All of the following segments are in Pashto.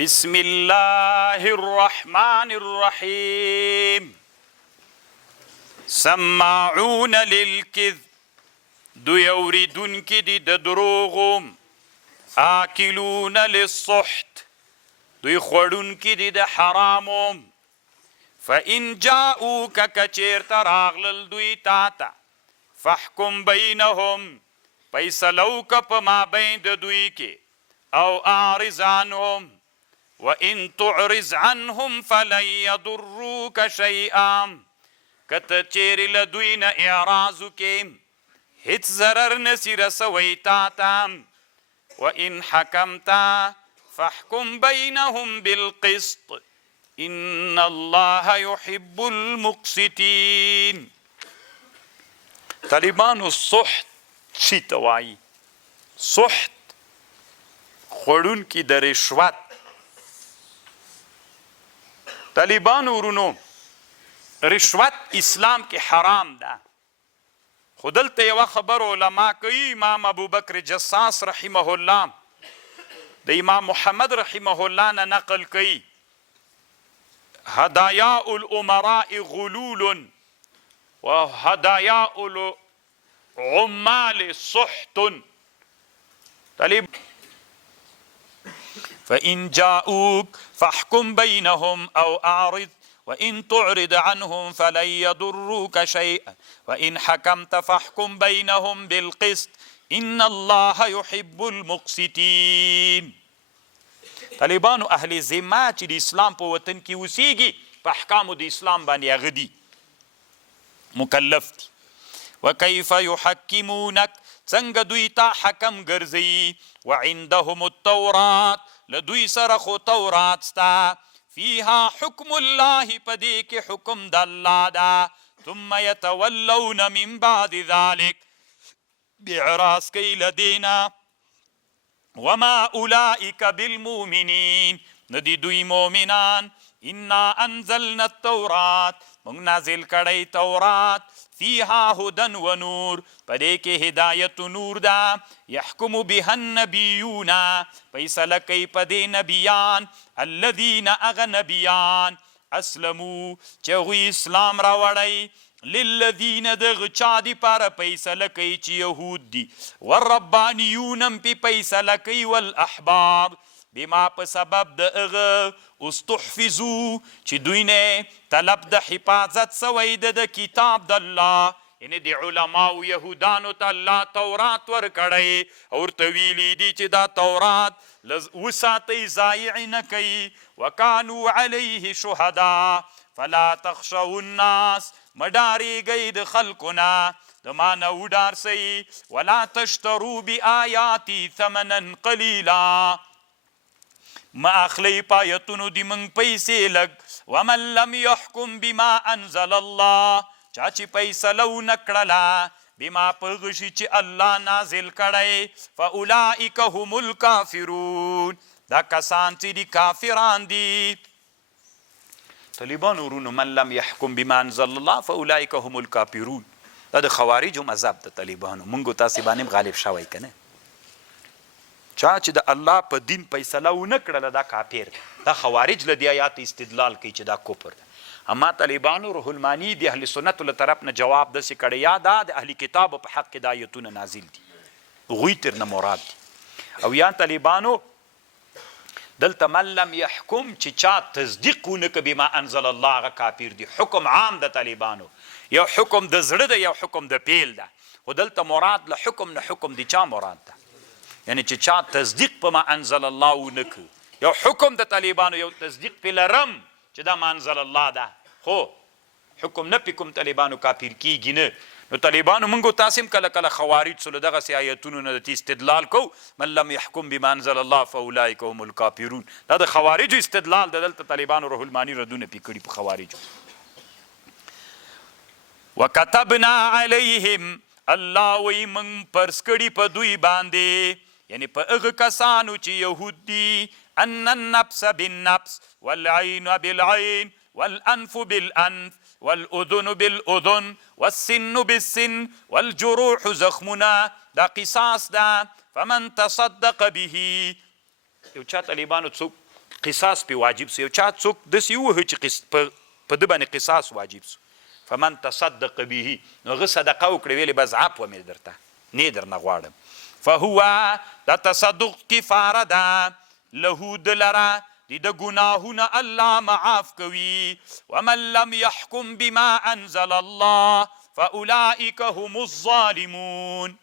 بسم الله الرحمن الرحیم. سماعون للکذب، دوی اوریدونکي دي د دروغو. آکلون للسحت، دوی خوړونکي دي د حرامو. فإن جاءوک کچیرته راغلل دوی تا ته، فحکم بینهم، فیصله وکړه په مابین د دوی کې، او اعرض عنهم، وإن تعرض عنهم فلن يضروك شيئا، کته چیرې له دوی نه اعراض وکې هیڅ ضرر نسي رسوی تا ته. وإن حکمت فاحکم بینهم بالقسط ان الله يحب المقسطین. طالبانو سحت چی ته وایي؟ سحت خوړونکي د رشوت. طالبانو ورونو، رشوت اسلام کې حرام ده، خو دلته یوه خبر علما کوي. امام ابوبکر جساس رحمه الله د امام محمد رحمه الله نه نقل کوي، هدایاء الامراء غلول و هدایاء العمال سحت. فإن جاءوك فاحكم بينهم أو أعرض وإن تعرض عنهم فلن يضروك شيئا وإن حكمت فاحكم بينهم بالقسط إن الله يحب المقسطين. طالبانو اهل ذمه چې د اسلام په وطن کې اوسیږي په احکامو د اسلام باندې هغه دي مکلف دي. وكيف يحكمونك، څنګه دوی ته حکم ګرځي. وعندهم التورات، لدوی سره خو تورات ستا. فيها حكم الله، پدې کې حکم د الله ده. ثم يتولون من بعد ذلك، باعراض کوي له دینه. وما اولئك بالمؤمنين، ندي دوی مؤمنان. انا انزلنا التورات، موږ نازل کړی تورات. فيها هدى ونور، پدې کې هدایت و نور ده. يحكم بها النبيون، فیصله کوي پدې نبیان. الذين اغه نبیان اسلموا، چې هغوی اسلام راوړی. للذین دغه چا دپاره فیصله کوي چې یهود دي. والربانیون هم پې فیصله کوي. والاحبار، بما په سبب د هغه استحفظو چې دوی نه طلب د حفاظت سوی د کتاب د الله. یعنې د علماو یهودانو ته الله تورات ورکړی او ورته ویلي دي چې دا تورات وساتئ، ضایع نه کوي. وکانو علیه شهدا فلا تخشوا الناس، مډارېږئ د خلکو نه، د ما نه وډار. ولا تشترو بآیاتي ثمنا قلیلا، ما اخلی پایتونو دی منگ پیسې لگ. ومن لم يحكم بما انزل الله، چا چې فیصله ونکړله بما په هغه شي چې الله نازل کړی. فاولئک هم الکافرون، دا کسان چې دي کافران دي. طالبانو ورونو، من لم يحكم بما انزل الله فاولئک هم الکافرون، دا د خوارجو مذهب د طالبانو. مونږ تاسې باندې غالب شوی که نه؟ چا چې د الله په دین فیصله ونه کړله دا کافر دی. دا خوارج له دې آیات استدلال کوي چې دا کفر دی. اما طالبانو روح المانی د اهل سنتو له طرف نه جواب داسې کړی، یا دا د اهل کتابو په حق کې دا آیتونه نازل دي، هغوی ترنه مراد دي. او یا طالبانو دلته من لم يحكم چې چا تصدیق ونه که بما انزل الله، هغه کافر دي. حکم عام د طالبانو، یو حکم د زړه ده، یو حکم د پیل ده. خو دلته مراد له حکم نه حکم د چا مراد ده؟ یعنی چې چا تصدیق په ما انزل الله ونه که. یو حکم د طالبانو، یو تصدیق پې لرم چې دا ما انزل الله ده، خو حکم نه پې کوم طالبانو کافر کیږي نه. نو طالبانو موږ تاسې هم کله کله خوارج سو له دغسې آیتونو نه د استدلال کو. من لم يحكم بما انزل الله فاولئک هم الکافرون، دا د خوارجو استدلال د دلته طالبانو روح المانی ردونه پې کړي په خوارجو. وکتبنا علیهم، الله وی موږ فرض کړي په دوی باندې، یعنی په هغه کسانو چې یهود دي. ان النفس بالنفس والعین بالعین والانف بالانف والاذن بالاذن والسن بالسن والجروح زخمنا، دا قصاص ده. فمن تصدق به، یو چا طالبانو څوک قصاص پې واجب سو. یو چا څوک داسې ووهه چې په ده باندې قصاص واجب سو، فمن تصدق به، نو هغه صدقه وکړه، ویلې بس عفوه مې درته نه درنه غواړم، فهو د تصدق کفاره ده له د لره د ګناهونه الله معاف کوي. ومن لم يحكم بما انزل الله فاولئک هم الظالمون.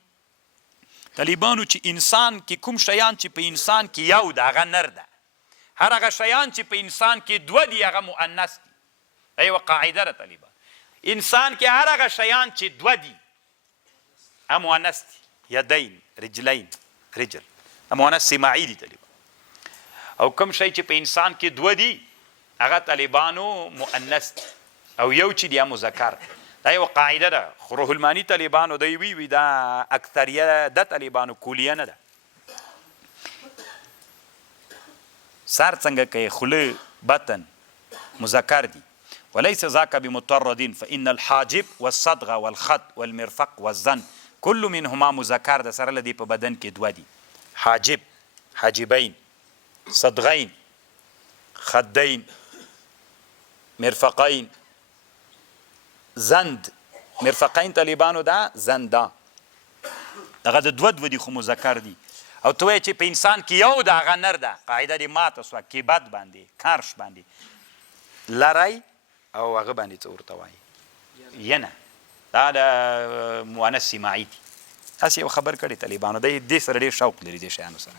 طالبانو چې انسان کې کوم شیان چې په انسان کې یو د هغه نر ده، هر هغه شیان چې په انسان کې دوه دي هغه مؤنث دي. دا یوه قاعده ده طالبان. انسان کې هر هغه شیان چې دوه دي هغه مؤنث دي. یدین، رجلین، رجل مؤنث سماعي دي طالبان. او کوم شی چې په انسان کې دوه دي هغه طالبانو مؤنث دي، او یو چې دی مذکر. دا یوه قاعده ده. خو روح المانی طالبانو دی وی دا اکثریه د طالبانو کولیه نه ده. سر څنګه کوي، خوله، بطن مذکر دي. وليس ذاك بمطرد فإن الحاجب والصدغ والخط والمرفق والزن كل منهما مذکر ده. سره لدی په بدن کې دوه دي، حاجب، حاجبین، صدغین، خدین، مرفقین، زند. مرفقین طالبانو دا زنده، دغه د دوه دي خو مذکر دي. او ته وایې چې په انسان کې یو د هغه نر ده، قاعده دې ماته سوه. کبد باندې، کرش باندې لری او هغه باندې څه ورته وایي ینه، دا د مؤنث سماعي دي. هسې یو خبر کړی طالبانو، دی دې سره ډېر شوق لري دې شیانو سره.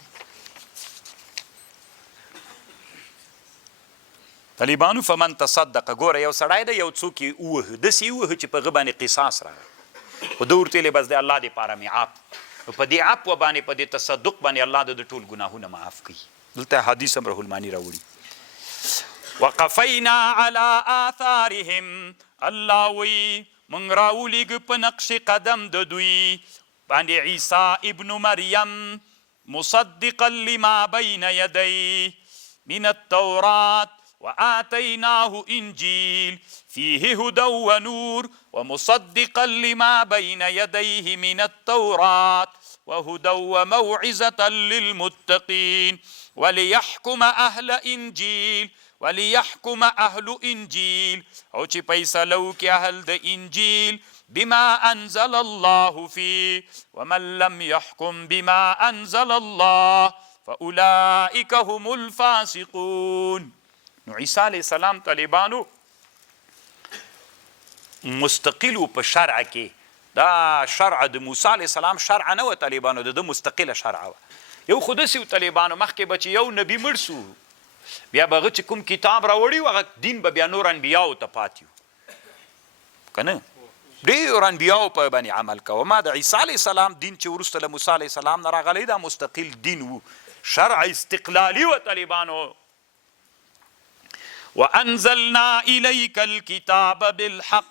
طالبانو فمن تصدق، ګوره یو سړی ده یو څوک یې ووهه، داسې یې ووهه چې په هغه باندې قصاص راغی، خو ده ورته ویلې بس د الله دپاره مې عفو. په دې عفو باندې، په دې تصدق باندې الله د ټول ګناهونه معاف کوي. دلته حدیث هم روح المانی راوړي. وقفینا علی آثارهم، الله وی موږ راولیږه په نقش قدم د دوی باندې عیسی ابن مریم مصدقا لما بین یدیه من التورات وآتيناه إنجيل فيه هدى ونور ومصدقا لما بين يديه من التوراة وهدى وموعظة للمتقين وليحكم أهل إنجيل وليحكم أهل إنجيل أو چې فیصلو کې أهل د إنجيل بما أنزل الله فيه ومن لم يحكم بما أنزل الله فأولئك هم الفاسقون. نو عیسی علیه السلام طالبانو مستقلو په شرع کې، دا شرع د موسی علیه السلام شرع نه وه طالبانو، د ده مستقله شرع وه. یو خو داسې و طالبانو، مخکې به چې یو نبي مړ سو بیا به هغه چې کوم کتاب راوړي و هغه دین به بیا نور انبیاو ته پاتې و که نه، ډېر انبیاو په باندې عمل کوه. ما د عیسی علیه السلام دین چې وروسته له موسی علیه السلام نه راغلی دا مستقل دین و، شرع استقلالي و طالبانو. وانزلنا الیک الکتاب بالحق،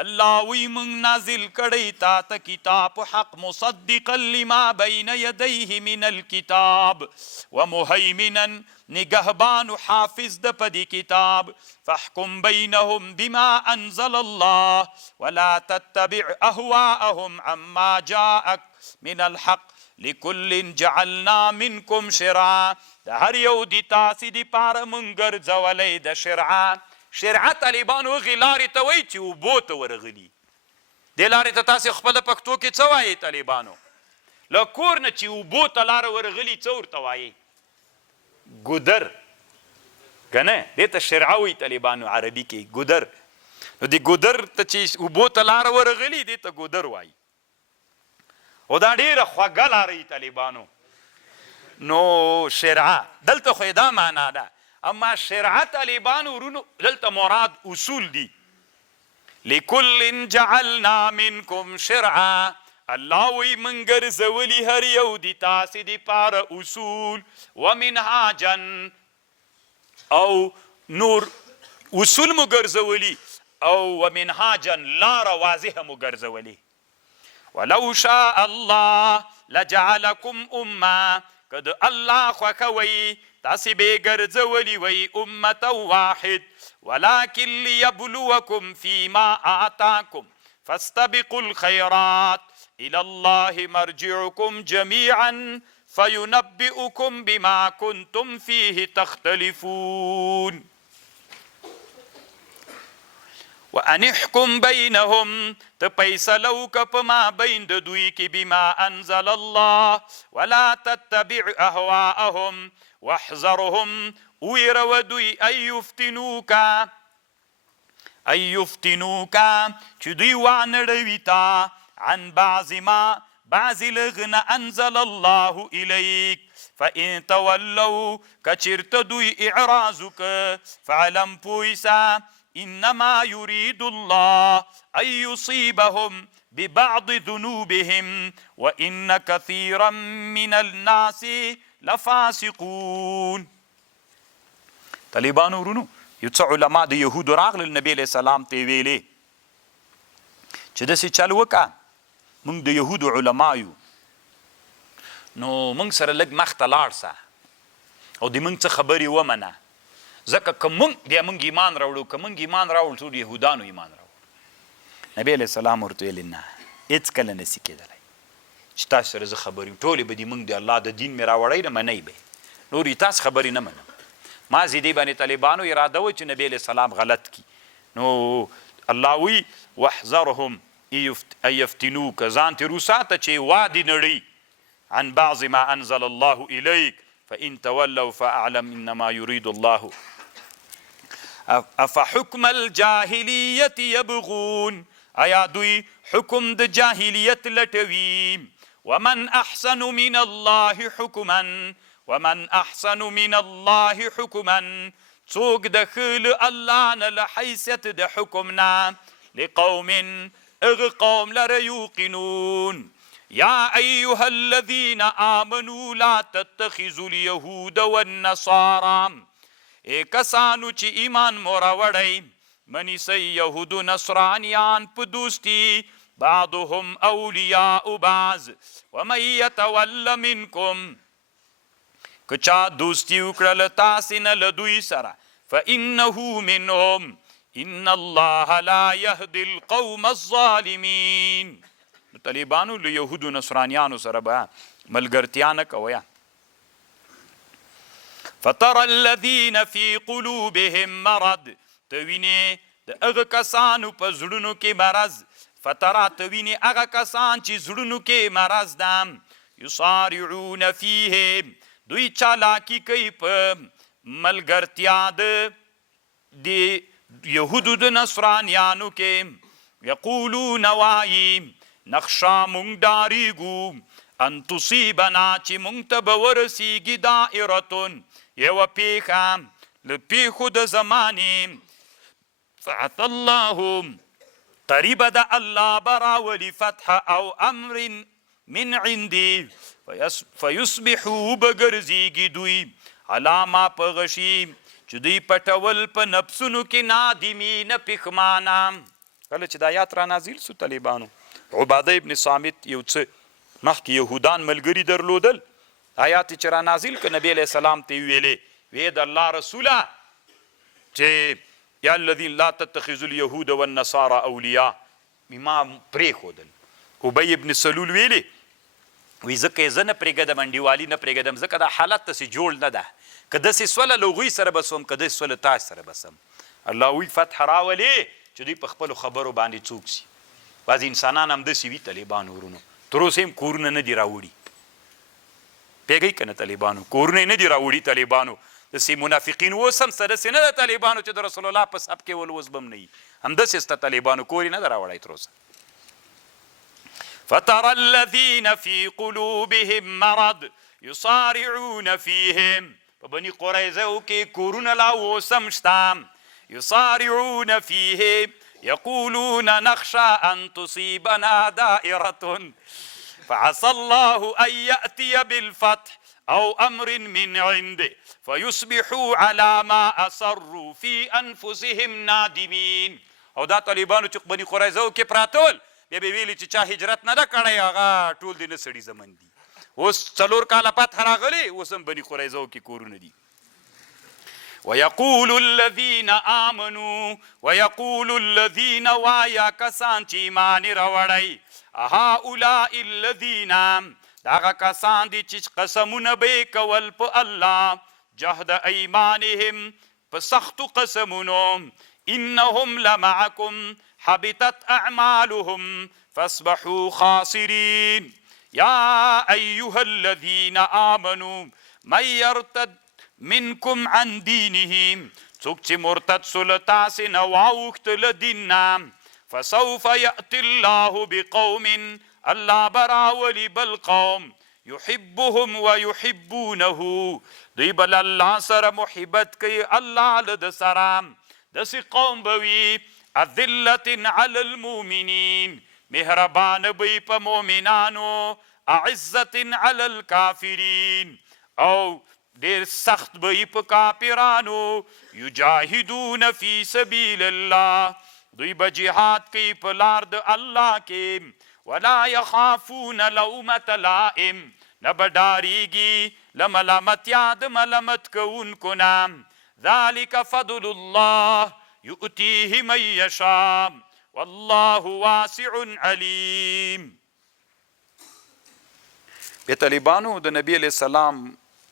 الله وی موږ نازل کړی تا ته کتاب حق مصدقا لما بین یدیه من الکتاب ومهیمنا نگهبان حافظ د په دې کتاب. فاحکم بینهم بما انزل الله ولا تتبع اهواءهم عما جاءك من الحق لكل جعلنا منكم شرعا. د هر یو د تاسې دپاره موږ ګرځولی د شرعه. شرعه طالبانو هغې لارې ته وایي چې اوبو ته ورغلي. دې لارې ته تاسې خپله پښتو کې څه وایئ طالبانو؟ له کور نه چې اوبو ته لاره ورغلي څه ورته وایئ؟ ګودر که نه، دې ته شرعه وایي طالبانو عربي کې ګودر. نو د ګودر ته چې اوبو ته لاره ورغلي دې ته ګودر وایي. او دا ډېره خوږه لاره طالبانو. نو شرعه دلته خو دا معنا ده، اما شرعه طالبانو ورونو دلته مراد اصول دي. لکل جعلنا منکم شرعا، الله وی من ګرځولي هر یو د تاسې دپاره اصول ومنهاجا، او نور اصول مو ګرځولي، او ومنهاجا لاره واضحه مو ګرځولي. ولو شاء الله لجعلكم امه، که د الله خوښه وی تاسې به ګرځولي وی امة واحد، ولكن ليبلوكم فيما آتاكم فاستبقوا الخيرات إلى الله مرجعكم جميعا فينبئكم بما كنتم فيه تختلفون وان احكم بينهم تفيصلوا كما بين دويك بما انزل الله ولا تتبع اهواءهم واحذرهم ويرودوي ان يفتنوك چې دوی وانړوي تا عن بعض لغنا انزل الله اليك فان تولوا كچرت دوی اعراضك فعلم پويسا انما يريد الله ان يصيبهم ببعض ذنوبهم وان كثيرا من الناس لفاسقون. طالبانو ورونو یو څه علما د یهودو راغلل نبی علیہ السلام ته ویلې چې داسې چل وکړه موږ د یهودو علما یو نو موږ سره لږ مخته لاړ سه او د موږ څه خبرې ومنه ځکه که موږ بیا موږ ایمان راوړو که موږ ایمان راوړو ټول یهودانو ایمان راوړو. نبی علیہ السلام ورته ویلې نه هېڅکله نسي کېدلی چې تاسو سره زه خبرې ټولې به دې موږ د الله د دین مې راوړی نه منئ به نور یې تاسو خبرې نه منم. مازې دې باندې طالبانو اراده و چې نبی علیہ السلام غلط کی نو الله وی واحذرهم ان یفتنوک ځان تې روساته چې وادي نړۍ عن بعض ما انزل الله الیک فان تولوا فاعلم انما يريد الله افحکم الجاهلیت یبغون ایا دوی حکم د جاهلیت لټوي ومن احسن من الله حکما څوک د ښه له الله نه له حیثیت د حکم نه لقوم اغه قوم لره یوقنون یا ایها الذین آمنوا لا تتخذوا اليهود والنصارى ای کسانو چې ایمان مو راوړئ منیسئ یهودو نصرانیان په دوستي بعضهم اولیاء بعض ومن یتول منکم که چا دوستی وکړله تاسې نه له دوی سره فانه منهم ان الله لا يهدي القوم الظالمین. طالبانو له یهودو نصرانیانو سره به ملګرتیا نه کوئ. فترى الذين في قلوبهم مرض توینې د هغه کسانو په زړونو کې مرض فترا توینې هغه کسان چې زړونو کې مرض ده یصارعون فیهم دوی چالاکی کوي په ملګرتیا د یهودو د نصرانیانو کې یقولون وایي نخشا مونږ ډاریږو ان تصیبنا چې مونږ ته به ورسیږي دائرتون یوه پیښه له پیښو د زمانې فعث الله قریبه د الله به راولي فتح او امر من عندي فیصبحوا بګرځېږي دوی علی ما په غشي چې دوی پټول په نفسونو کې نادمین پښمانه. کله چې د آیات را نازل سو طالبانو عباده ابن صامت یو څه مخکې یهودان ملګري درلودل آیات چې را نازل که نبی علیہ السلام ته ویلې وی د الله رسوله چې یا الذین لا تتخذوا اليهود والنصارى اولیاء ما پرېښودل. ابی ابن سلول ویلې وی ځکه یې زه نه پرېږدم انډیوالي نه پرېږدم ځکه دا حالت داسې جوړ نه ده که داسې سوله له هغوی سره بسوم که داسې سوله تاسو سره بسم. الله وی فتح راولې چې دوی په خپلو خبرو باندې څوک سي. بعضې انسانان همداسې وي طالبانو ورونو تر اوسه هم کورونه نه دي راوړي پوهېږئ که نه طالبانو کورونه یې نه دي راوړي طالبانو داسې منافقین اوس هم سته داسې نه ده طالبانو چې د رسول الله په صف کې ول اوس به هم نه وي همداسې سته طالبانو کور یې نه ده راوړی تر اوسه. فترى الذين في قلوبهم مرض يصارعون فيهم په بني قریظه کې کورونه لا اوس هم شته يصارعون فيهم يقولون نخشى ان تصيبنا دائرة فعسى الله ان يأتي بالفتح او امر من عنده فيصبحوا على ما اسروا في انفسهم نادمين. او دا طالبانو چې بني قریظه کې پراتول بیا به ویلي چې چا هجرت نه ده کړی هغه ټول د نه سړي زمن دي اوس 4 کاله فتح راغلی اوس هم بني قریظه کې کورونه دي. ويقول الذين آمنوا ويقول الذين وایا کسان چې ایمان راوړی هؤلاء الذين د هغه کسان دي چې قسمونه به یې کول په الله جهد ایمانهم په سختو قسمونو انهم لمعکم حبطت اعمالهم فاصبحوا خاسرین یا ایها الذین آمنوا من یرتد منکم عن دینه څوک چې مرتد سو له تاسې نه واوښت له دین نه فسوف یأتی الله بقوم الله به راولي بل قوم یحبهم ویحبونه دوی بل الله سره محبت کوي الله له د سره داسې قوم به وي اذلة علی المؤمنین مهربانه به یې په مؤمنانو اعزة علی الکافرین او ډېر سخت به یې په کافرانو یجاهدون فی سبیل الله دوی به جهاد کوي په لار د الله کې ولا یخافون لومة لائم نه به ډارېږي له ملامتیا د ملامت کوونکو نه ذلک فضل الله یؤتیه من یشاء والله واسع علیم. بیا طالبانو د نبی علیه السلام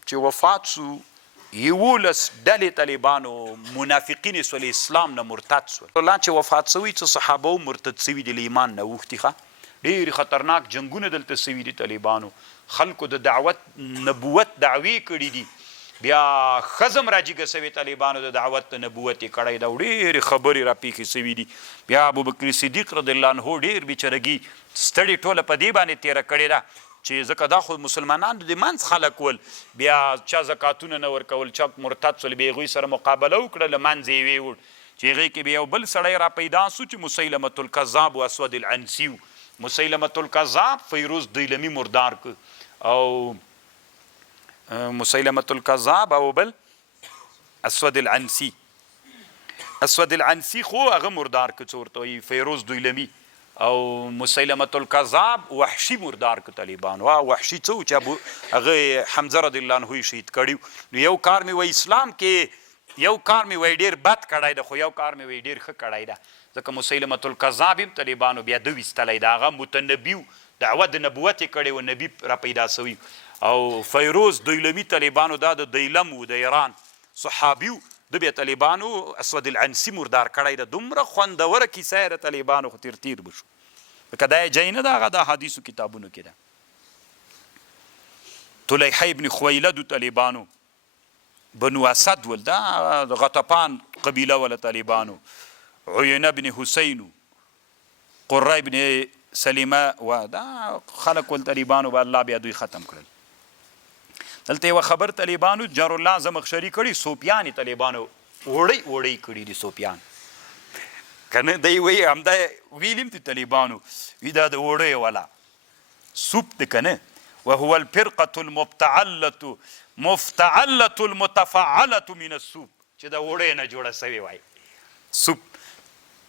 چې وفات سو 11 ډلې طالبانو منافقین سول اسلام نه مرتد سول. الله چې وفات سوي څه صحابه مرتد سوي دي له ایمان نه اوښتي ښه ډېر خطرناک جنګونه دلته سوي دي طالبانو خلکو د دعوت نبوت دعوی کړي دي بیا خزم راجیګه سوي طالبانو د دعوت نبوت یې کړی دا ډېرې خبرې راپېښې سوي دي بیا ابوبکر صدیق رضی الله عنه ډېر بېچارګي ستړې ټوله په دې باندې تېره کړې ده چې ځکه دا خو مسلمانانو د منځ خلک ول بیا چا زکاتونه نه ورکول چا مرتد سول بیا هغوی سره مقابله وکړه له منځه یې ویوړ چې هغې کې بیا یو بل سړی را پیدا سو چې مسیلمة الکذاب و اسود العنسي و مسیلمة الکذاب فیروز دیلمي مردار که او مسیلمة الکذاب او بل اسود العنسي اسود العنسي خو هغه مردار که څه ورته وایي فیروز دیلمي او مسیلمة الکذاب وحشي مردار که طالبانو وحشي څه و چې هغه حمزه رضی الله عنه یې شهید کړي نو یو کار مې وایي اسلام کې یو کار مې وایي ډېر بد کړی ده خو یو کار مې وایي ډېر ښه کړی ده ځکه مسیلمة الکذاب هم طالبانو بیا ده ویستلی ده هغه متنبي و دعوت د نبوت یې کړی و نبي را پیدا سوي او فیروز دیلمي طالبانو دا د دیلم و د ایران صحابي و ده بیا طالبانو اسود العنسي مردار کړی ده دومره خوندوره کیسه یې د طالبانو خو تیر به شو لکه دا یې جای نه ده هغه د حدیثو کتابونو کې ده طلیحه ابن خویلد طالبانو بنو اسد ول دا د غطفان قبیله ولا طالبانو عینه ابن حسین قره ابن سلیمه و دا خلق ول طالبانو به الله بیا دوی ختم کړل دلته یوه خبر طالبانو جار الله زمخشري کړي صوفیان یې طالبانو وړی وړی کړي دي صوفیان کنه دی وایي همدا ویلیم دي طالبانو وي دا د وړی والا سوپ دی کنه وهو الفرقة المفتعلة المتفعلة من السوپ چې د وړی نه جوړه سوې وای سوپ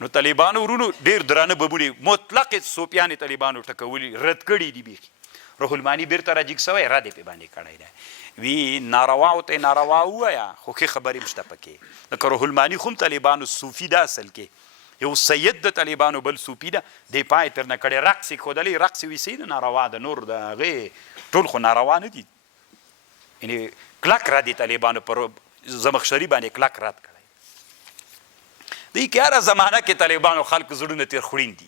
نو طالبانو ورونو ډېر درانه ببوړي مطلق صوفیان طالبانو ټکولي رد کړي دي بیخي روح المانی بیرته راجیګ سوی رد یې پې باندې کړی دی وی ناروا ورته یې ناروا ووایه خو ښې خبرې هم شته پکې لکه روح المانی خو هم طالبانو صوفي ده اصل کې یو سید د طالبانو بل صوفي ده دی پای تر نه کړی رقص یې ښودلی رقص یې ویسې نه ناروا ده نور د هغې ټول خو ناروا نه دي یعنې کلک رد یې طالبانو پر زمخشري باندې کلک رد کړی دی که هره زمانه کې طالبانو خلکو زړونه تېر خوړین دي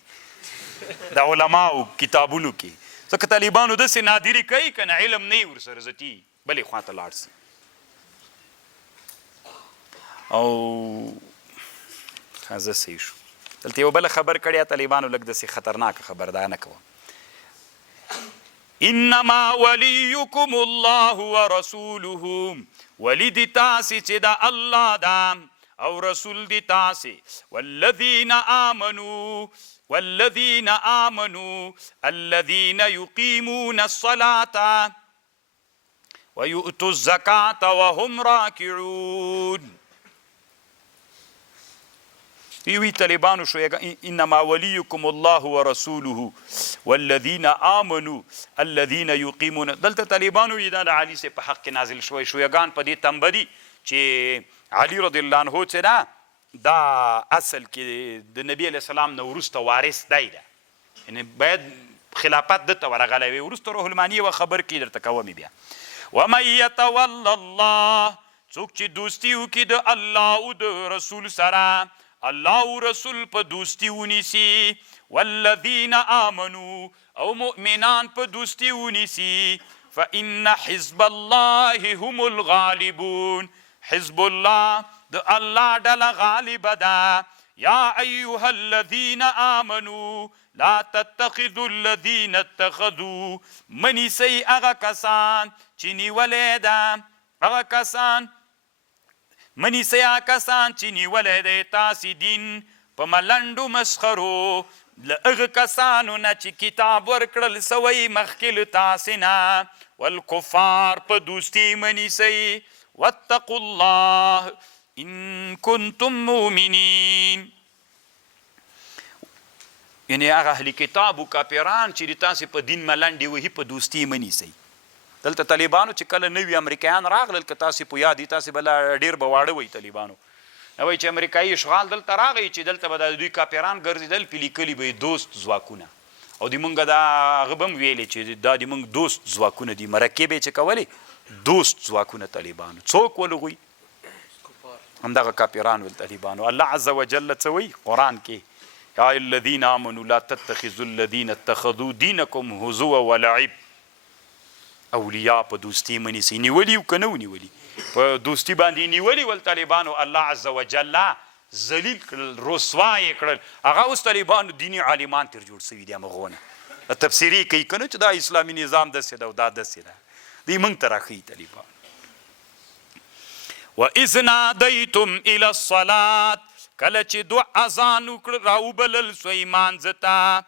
د علماو کتابونو کې ځکه طالبانو داسې نادري کوي که نه علم نه یې ورسره زتي بلې خواته لاړ سي او ښه صحیح شو دلته یو بله خبر کړې طالبانو لږ داسې خطرناکه خبر دا نه کوم انما ولیکم الله ورسوله ولی دي تاسې چې د الله ده او رسول دي تاسې والذین آمنوا الذین یقیمون الصلاة ویؤتوا الزکاة وهم راکعون وی طالبانو شو انما ولیکم الله ورسوله والذین آمنوا الذین یقیمون دلته طالبانو دا د علي سے په حق کې نازل شوی شویګان په دې تنبدي چې علي رضی الله عنه چې دا اصل کې د نبی علیه السلام نه وروسته وارث دی ده یعنې باید خلافت دته ورغلی وي. وروسته روح الماني یوه خبر کې درته کوم بیا. ومن یتول الله، څوک چې دوستي وکړي د الله او د رسول سره، الله او رسول په دوستي ونیسي، والذین آمنوا او مؤمنان په دوستي ونیسي، فإن حزب الله هم الغالبون، حزب الله د الله ډله غالبه ده. یا ایها الذین آمنوا لا تتخذوا الذین اتخذوا، منیسئ هغه کسان چې نیولې ده، هغه کسان منیسئ هغه کسان چې نیولې دی تاسې دین په ملنډو مسخرو، له هغه کسانو نه چې کتاب ورکړل سوی مخکې له تاسې نه، والکفار په دوستي منیسئ، واتقوا الله ان کنتم مؤمنین. یعنی هغه اهل کتاب و کافران چې د تاسې په دین ملنډې وهي په دوستي منیسئ. دلته طالبانو چې کله نوي امریکایان راغلل، که تاسې په یاد وي، تاسې به لا ډېر به واړه وئ طالبانو، وایي چې امریکایي اشغال دلته راغی چې دلته به د دوی کافران ګرځېدل، پې لیکلي به یې دوست ځواکونه، او د مونږ دا هغه به هم ویلې چې دا د مونږ دوست ځواکونه دي، مرکې به یې چې کولې دوست ځواکونه طالبانو. څوک ولغوي؟ همدغه کافران ول طالبانو. الله عز وجل څه وایي قرآن کې؟ یا الذین آمنوا لا تتخذوا الذین اتخذوا دینکم هزوا ولعب، اولیاء په دوستي منیسئ. نیولي و که نه و نیولي؟ په دوستي باندې نیولي ول طالبانو. الله عز وجل ذلیل کړل، رسوا یې کړل. هغه اوس طالبانو دیني عالمان تر جوړ سوي دي همغونه، تفسیري کوي که نه چې دا اسلامي نظام داسې ده او دا داسې ده، دوی موږ ته راښیي طالبان. وَإِذْ نَادَيْتُمْ إِلَى الصَّلَاةِ، کله چې دو اذان وکړ راوبلل سوی مانځه ته،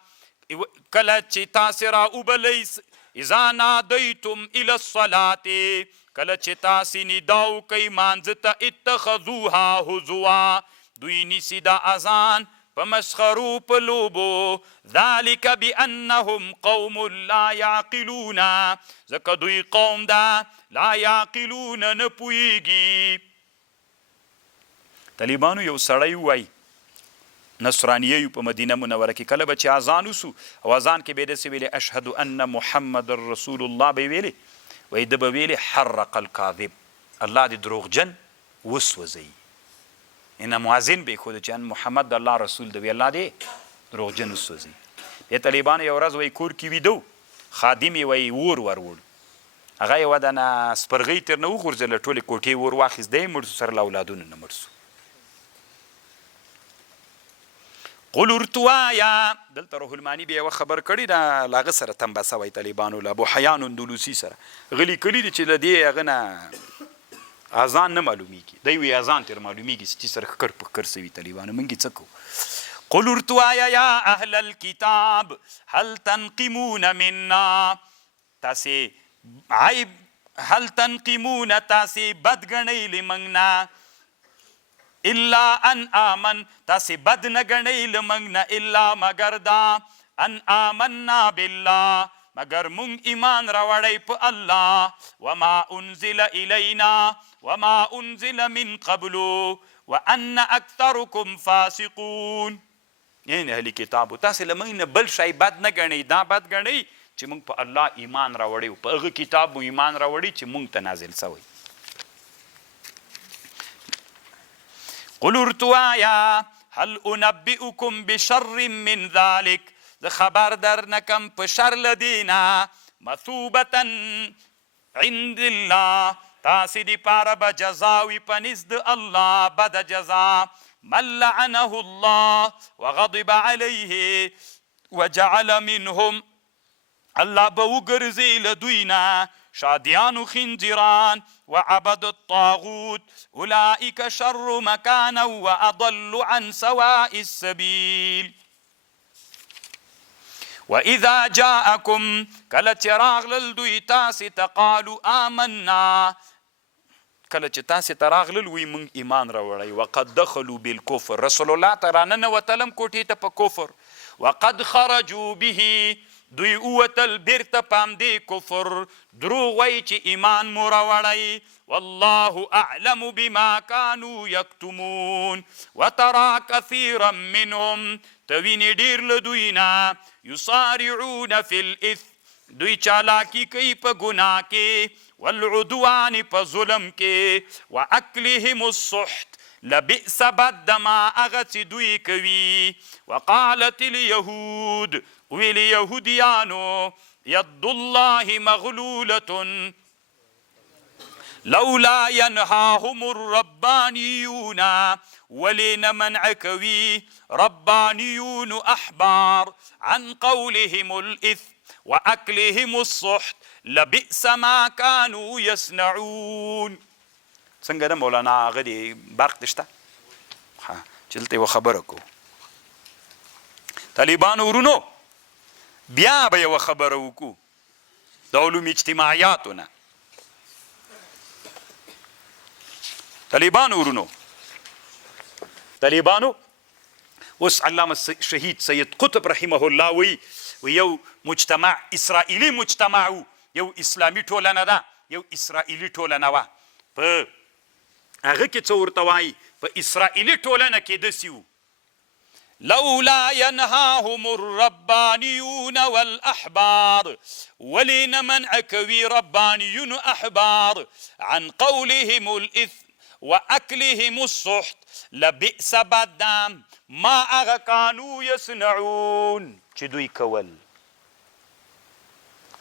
کله چې تاسې راوبلئ، اذا نادیتم الى الصلاة، کله چې تاسې ندا وکئ مانځه ته، اتخذوها هزوا، دوی نیسي دا اذان په مسخرو په لوبو، ذلک بانهم قوم لا یعقلون، ځکه دوی قوم ده لا یعقلون نه پوهیږي. طالبانو یو سړی وایي نصرانیه په مدینه منوره کې، کله به چې اذان وسو او اذان کې به یې داسې ویلې اشهد ان محمد رسول الله به یې ویلې، وایي ده به ویلې حرق الکاذب، الله دې دروغجن وسوځوي. نه مؤذن به یې ښوده چې ان محمد د الله رسول دی، وی الله دې دروغجن وسوځوي. دې طالبانو یو ورځ وایي کور کې ویده و، خادم یې وایي اور ورور، هغه یې ودانه سپرغۍ تر نه وغورځېله، ټولې کوټې ور واخیست، دی یې مړ سو، سره له اولادونو نه مړ سو. قل ورته وایه، دلته روح الماني بیا یوه خبر کړې ده، له هغه سره تنبسه وایي طالبانو، له ابو حیان اندلوسي سره غلي کړي دي چې له دې هغه نه اذان نه معلومیږي، دی وایي اذان تر معلومیږي چې سره ښکر په ښکر سوي طالبانو. موږ یې څه کوو؟ قل ورته وایه یا اهل الکتاب هل تنقمون منا، تاسې عیب، هل تنقمون تاسې بد ګڼئ له موږ نه، الا ان آمن تاسې بد نه ګڼئ له موږ نه، الا مګر دا ان آمنا بالله، مګر موږ ایمان راوړی په الله، وما انزل الینا وما انزل من قبل وان اکثرکم فاسقون. یعنی اهل کتابو تاسې له موږ نه بل شی بد نه ګڼئ، دا بد ګڼئ چې موږ په الله ایمان راوړی، په هغه کتاب مو ایمان راوړی چې موږ ته نازل سوی. قل ورته وایه هل انبئکم بشر من ذلک، زه خبر در نکم په شر له دې نه، مثوبة عند الله، تاسې دپاره به جزا وي په نزد الله، بده جزا، من لعنه الله وغضب علیه وجعل منهم، الله به وګرځي له دوی نه شادیان و خنزیران وعبد الطاغوت، اولئک شر مکانا واضل عن سواء السبیل. واذا جاءکم، کله چې راغلل دوی تاسې ته، قالوا آمنا، کله چې تاسې ته راغلل وی موږ ایمان راوړی، وقد دخلوا بالکفر، رسول الله ته راننوتلم کوټې ته په کفر، وقد خرجوا به، دوی ووتل بیرته په همدې کفر دروغ وایي چې ایمان مو راوړی والله اعلم بما كانوا یکتمون وترى كثيرا منهم توینې ډېر له دوی نه یصارعون فی الاثم دوی چالاکي کوي په ګناه کې والعدوان په ظلم کې واکلهم السحت لبئس بد ما هغه چې دوی کوي وقالت اليهود ویل یهودیانو ید الله مغلولة لولا ينهاهم الربانيون ولين منع کوي ربانيون احبار عن قولهم الاثم واكلهم السحت لبئس ما كانوا يصنعون. څنګه د مولانا هغه دی برق دشته چې دلته یوه خبره کوو طالبانو ورونو بیا به یوه خبره وکړو د علوم اجتماعیاتو نه. طالبانو ورونو طالبانو اوس علامه شهید سید قطب رحمه الله وی یو مجتمع اسرائیلي مجتمع یو اسلامي ټولنه ده یو اسرائیلي ټولنه وه په هغه کې څه ورته وایي په اسرائیلي ټولنه کې داسې وو لولا ينهاهم الربانيون والأحبار ولين منع کوي ربانيون احبار عن قولهم الإثم وأكلهم السحت لبئس بدام ما هغه كانوا يصنعون چې دوی کول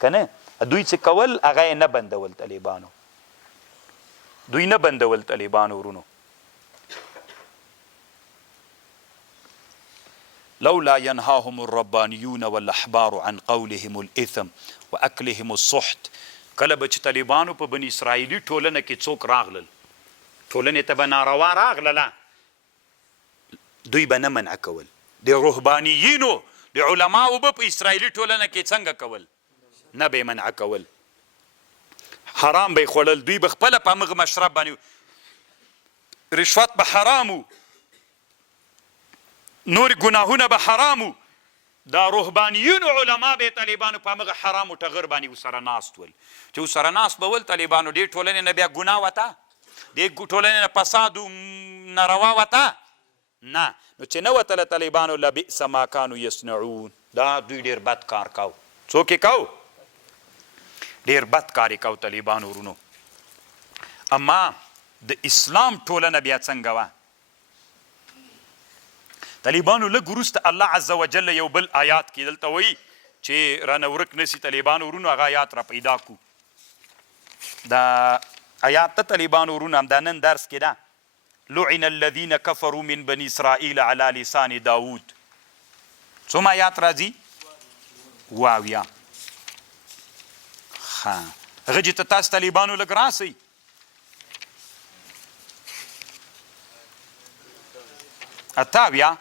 کنه دوی څه کول هغه یې نه بندول طالبانو دوی نه بندول طالبانو ورونو لولا ينهاهم الربانيون والأحبار عن قولهم الإثم وأكلهم السحت کله به چې طالبانو په بني اسرائیلي ټولنه کې څوک راغلل ټولنې ته به ناروا راغلله دوی به نه منع کول د رهبانیینو د علماو به په اسرائیلي ټولنه کې څنګه کول نه به منع کول حرام به خوړل دوی به خپله په همغه مشرب باندې رشوت به حرامو نور ګناهونه به حرامو دا رهبانیینو علما به طالبانو په همغه حرامو ټغر باندې ورسره ناست ول چې ورسره ناست به ول طالبانو دې ټولنې نه بیا ګناه وته دې ټولنې نه فساد ناروا وته نه نو چې نه وتله طالبانو لبئس ما كانوا يصنعون دا دوی ډېر بد کار کاو څوک یې کاو ډېر بد کار یې کاو طالبانو ورونو اما د اسلام ټولنه بیا څنګه وه طالبانو لږ وروسته الله عز وجل یو بل آیات کې دلته وایي چې رانه ورک نسي طالبانو ورونو هغه آیات را پیدا کو دا آیات ته طالبانو ورونو همدا نن درس کې ده لعن الذين كفروا من بني اسرائيل على لسان داود څوم آیات راځي واویا هغه چې تاسو طالبانو لږ راسئ اتاویا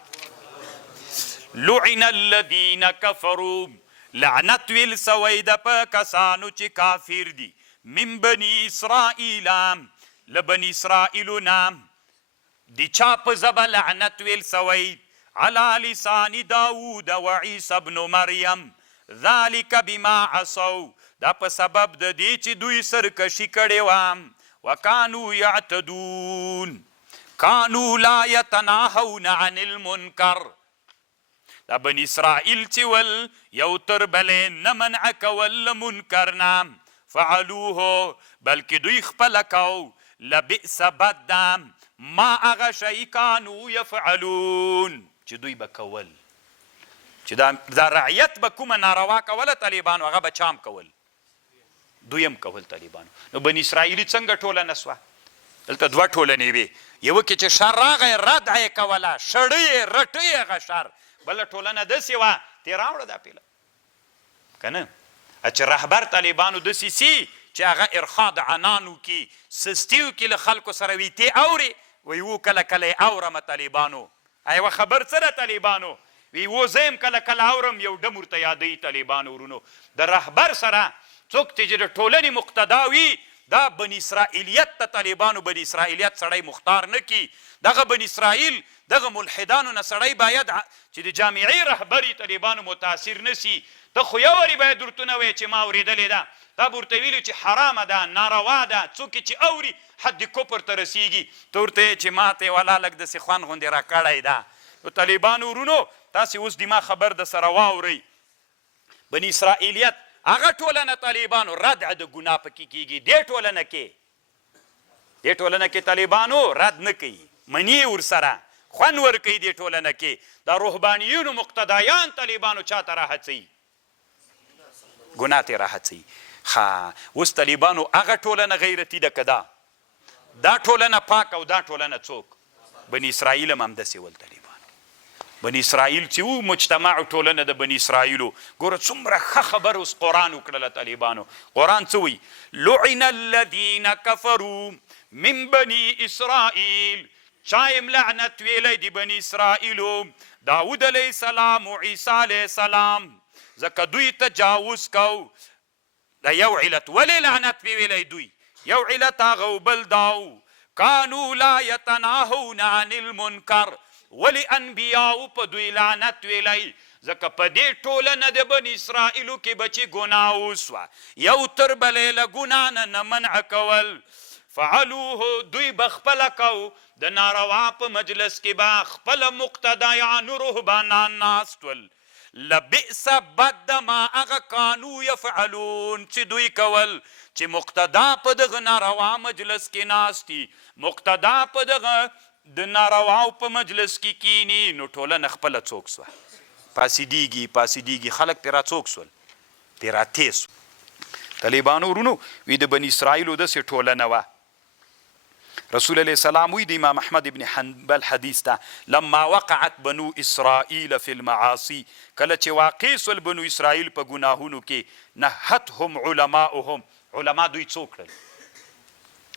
لعن الذين كفروا لعنت ویل سوی د په کسانو چې کافر دي من بني اسرائیل له بني اسرائیلو نه د چا په ژبه لعنت ویل سوی على لسان داود وعیسی ابن مریم ذلك بما عصوا دا په سبب د دې چې دوی سرکشي کړې وه وکانو یعتدون کانو لا یتناهون عن المنکر دا بني اسرائیل چې ول یو تر بلې نه منع کول له منکر نه فعلوه بلکې دوی خپله کو لبئس بد ما هغه شی کانو یفعلون چې دوی به کول چې دا رعیت به کومه ناروا کوله طالبانو هغه به چام کول دوی هم کول طالبانو نو بني اسرائیلي څنګه ټولنه سوه دلته دوه ټولنې وې یوه کې چې شر راغی رد یې کوله شړی یې رټی یې هغه شر بله ټولنه داسې وه تې راوړه دا پیله که نه چې رهبر طالبانو داسې سي چې هغه ارخا د عنانو کې سستي وکړي له خلکو سره وي تی اورې وی و کله کله یې اورمه طالبانو یوه خبر څه ده طالبانو وی و زه یم کله کله اورم یو ډم ورته یادوي طالبانو ورونو د رهبر سره څوک چې د ټولنې مقتدا وي دا بني اسرائیلیت ته طالبانو بني اسرائیلیت سړی مختار نه کی. دغه بني اسرائیل دغه ملحدانو نه سړی باید چې د جامعي رهبري طالبانو متاثر نسی. ته خو یو وارې باید ورته نه وایې چې ما اورېدلې ده، تا به ورته ویلي چې حرامه ده، ناروا ده. څوک چې اوري حد کفر ته رسیږي. ته ورته یې چې ما ته یې والا لږ داسې خوند غوندې راکړی ده. نو طالبانو ورونو تاسې اوس د ما خبر د سره واورئ. بني اسرائیلیت هغه ټولنه طالبانو ردع د ګناه پکې کېږي. دې ټولنه کې طالبانو رد نه کوي، مني ورسره خوند ورکوي. دې ټولنه کې دا روحبانیونو مقتدایان طالبانو چاته راهڅوي؟ ګناه ته راهڅوي. ښه اوس طالبانو هغه ټولنه غیرتي ده که دا ټولنه پاک او دا ټولنه څوک؟ بني اسرائیل هم همداسې ول طالبانو. بني اسرائیل چې و مجتمع ټولنه د بني اسرائیلو. ګوره څومره ښه خبر اوس قرآن وکړله طالبانو. قرآن څه وایي؟ لعن الذین کفروا من بني اسرائیل. چایم لعنت ویلی د بني اسرائیلو، داود علیه السلام و عیسی علیه السلام، ځکه دوی تجاوز کو. دا یو علت. ولې لعنت ویلی دوی؟ یو علت هغه و بل داو کانو لا یتناهون عن المنکر. ولی انبیاو په دوی لعنت ویلی ځکه په دې ټولنه د بني اسرائیلو کې به چې ګناه وسوه، یو تر بلې له ګناه نه منع کول. فعلوه دوی به خپله کو. د ناروا په مجلس کې به خپله مقتدیانو رهبانان ناست ول. لبئس بد ما هغه کانو یفعلون چې دوی کول، چې مقتدا په دغه ناروا مجلس کې ناستی، مقتدا په دغه د نارواو په مجلس کې کینی، نو ټولنه خپله څوک سوه؟ پاسیدیږي. خلک پرې راڅوک سول؟ پرې راتې سو. طالبانو ورونو وی د بني اسرائیلو داسې ټولنه وه. رسول علیه السلام وی د امام احمد ابن حنبل حدیث ته لما وقعت بنو اسرائیل فی المعاصی، کله چې واقع سول بنو اسرائیل په ګناهونو کې، نهتهم علماؤهم، علما دوی څو کړل؟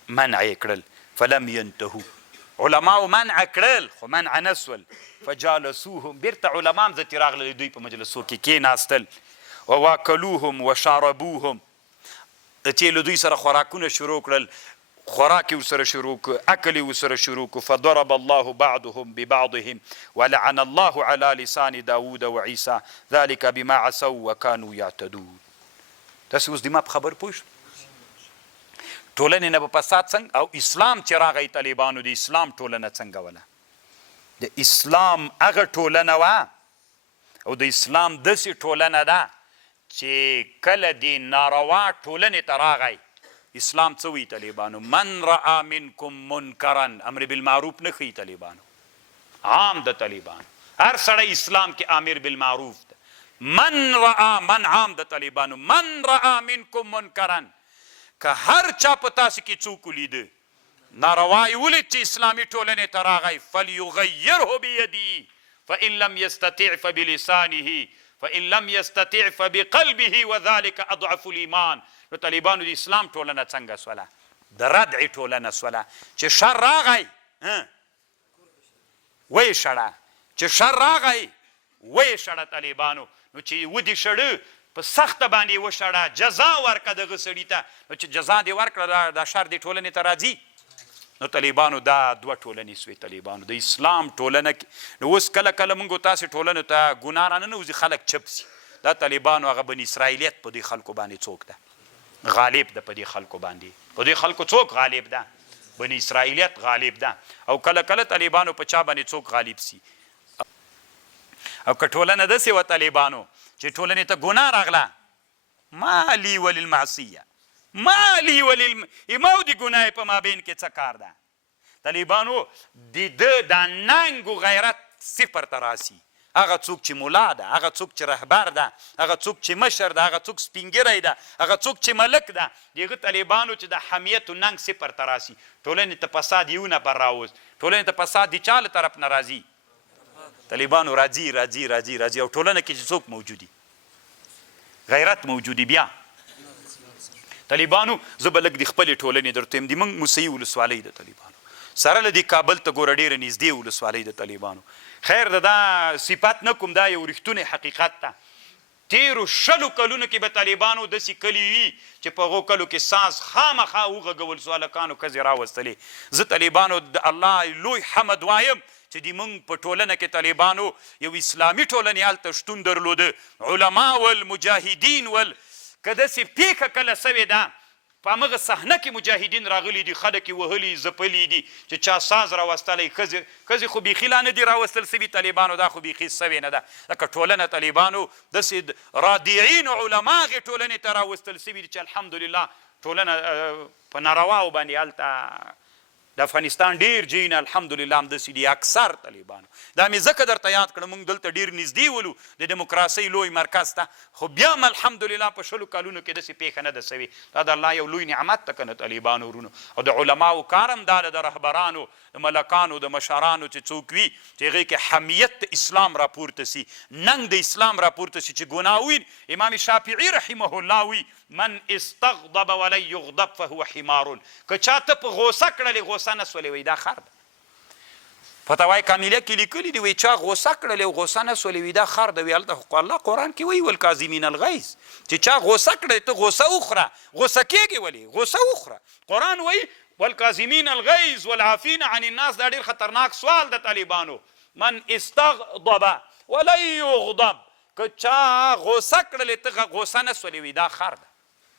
منع یې کړل. فلم ینتهو، علماو منع کړل خو منع نه سول. فجالسوهم، بیرته علما هم ځتې راغلل دوی په مجلسو کې کېناستل. وواکلوهم وشاربوهم، د تیلو دوی سره خوراکونه شروع کړل، خوراک یې ورسره شروع کړ، اکل یې ورسره شروع کړ. فضرب الله بعضهم ببعضهم ولعن الله على لسان داود وعیسی ذلك بما عصوا وكانوا يعتدون. تاسې اوس د ما په خبر پوه شو؟ ټولنې نه به فساد څنګه او اسلام چې راغی طالبانو د اسلام ټولنه څنګه وله؟ د اسلام هغه ټولنه وه او د اسلام داسې ټولنه ده چې کله د ناروا ټولنې ته راغی اسلام څه وایي طالبانو؟ من رأى منکم منکرا، امر بالمعروف نه ښیي طالبانو. عام د طالبانو هر سړی اسلام کې امر بالمعروف ده. من رأى، من عام د طالبانو. من رأى منکم منکرا، که هر چا په تاسو کې څوک ولیده ناروا یې ولید چې اسلامي ټولنې ته راغی، فلیغیره بیدی فإن لم یستطع فبلسانه فإن لم یستطع فبقلبه وذلك اضعف الایمان. نو طالبانو د اسلام ټولنه څنګه سوله؟ د ردع ټولنه سوله چې شر راغی ویې شړه، چې شر راغی ویې شړه طالبانو. نو چې ودې شړه په سخته باندې وشړه، جزا ورکړه دغه سړي ته. نو چې جزا دې ورکړه دا شر دې ټولنې ته راځي. نو طالبانو دا دوه ټولنې سوې طالبانو د اسلام ټولنه کې. نو اوس کله کله موږ تاسې ټولنو ته ګناه راننوځي، خلک چپ سي. دا طالبانو هغه بني اسرائیلیت په دې خلکو باندې څوک ده؟ غالب ده په دې خلکو باندې. په دې خلکو څوک غالب ده؟ بني اسرائیلیت غالب ده. او کله کله طالبانو په چا باندې څوک غالب سي. او که ټولنه داسې وه طالبانو چې ټولنې ته ګناه راغله، ما لي وللمعصیه، ما لي ما د ګناه په مابین کې څه کار ده؟ طالبانو د ده دا ننګ و غیرت صفر ته راسي. هغه څوک چې ملا ده، هغه څوک چې رهبر ده، هغه څوک چې مشر ده، هغه څوک سپینګیری ده، هغه څوک چې ملک ده، دغه طالبانو چې د حمیت و ننګ صفر ته راسي. ټولنې ته فساد یو نفر راوست. ټولنې ته فساد د چا له طرف نه راځي؟ طالبانو راځي راځي راځي راځي. او ټولنه کې چې څوک موجودي؟ غیرت موجودي. بیا طالبانو زه به لږ د خپلې ټولنې درته یم. د موږ موسهي ولسوالۍ د طالبانو سره له دې کابل ته ګوره ډېره نږدې ولسوالۍ د طالبانو. خیر د دا صفت نه کوم، دا یو رښتونی حقیقت ده. تیرو 20 کلونو کې به طالبانو داسې کلي وي چې په هغو کلو کې ساز خامخا وغږول سو هلکانو ښځې راوستلې. زه طالبانو د الله لوی حمد وایم چې د موږ په ټولنه کې طالبانو یو اسلامي ټولنې هلته شتون درلوده، علما ول، مجاهدین ول. که داسې پیښه کله سوې ده په همغه صحنه کې مجاهدین راغلي دي، خلک یې وهلي ځپلي دي چې چا ساز راوستلی. ښځې خو بیخي لا نه دي راوستل سوي طالبانو، دا خو بیخي سوې نه ده. لکه ټولنه طالبانو داسې رادعین علما هغې ټولنې ته راوستل سوي دي چې الحمدلله ټولنه په نارواو باندې هلته د افغانستان ډېر جین الحمدلله همداسې دي اکثر طالبانو. دا مې ځکه درته یاد کړم موږ دلته ډېر نږدې ولو د ډیموکراسۍ لوی مرکز ته، خو بیا هم الحمدلله په 20 کالونو کې داسې پیښه نه ده سوې. دا د الله یو لوی نعمت ته که نه طالبانو ورونو. او د علماو کار هم دا ده، د رهبرانو، د ملکانو، د مشرانو چې څوک وي چې هغې کې حمیت د اسلام راپورته سي، ننګ د اسلام راپورته سي چې ګناه وي. امام شافعي رحمه الله وي من استغضب ولن یغضب فهو حمار. که چا ته په غوسه کړلې غوسه نه سولې وایي دا خر ده. فتاوای کامله کې لیکلي دي وایي چا غوسه کړلې او غوسه نه سولې وایي دا خر ده. وایي هلته الله قرآن کې وایي والکاظمین الغیظ چې چا غوسه کړی ته غوسه وخوره. غوسه کېږې ولې؟ غوسه وخوره. قرآن وایي والکاظمین الغیظ والعافین عن الناس. دا ډېر خطرناک سوال د طالبانو. من استغضب ولن یغضب، که چا غوسه کړلې ته غوسه نه سولې وایي دا خر ده.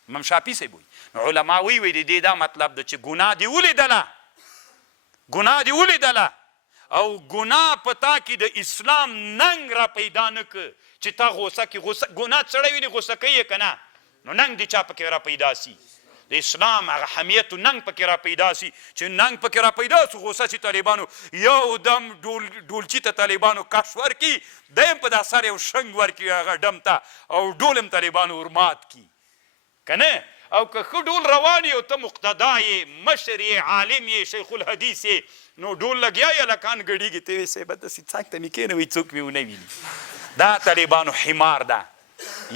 امام شافعي صاحب وایي نو علما وایي د دې دا مطلب ده چې ګناه دې ولیدله، ګناه دې ولیدله او ګناه په تا کې د اسلام ننګ را پیدا نه که چې تا غوسه کې ګناه سړی ویني غوسه کوي که نه، نو ننګ دې چا پکې را پیدا سي؟ د اسلام هغه حمیت و ننګ پکې را پیدا سي چې ننګ پکې را پیدا سو غوسه سي طالبانو یو دم ډولچي ته طالبانو کش ورکي، دیم په دا سر یو شنګ ورکي هغه ډم ته او ډول هم طالبانو ورمات کی که نه. او که ښه ډول روان یې او ته مقتدا یې، مشر یې، عالم یې، شیخ الحدیث یې، نو ډول لګیا یې هلکان ګډېږي ته وایې صاحبه داسې څنګ ته مې کښېنوئ څوک مې ونه ویني. دا طالبانو حمار ده.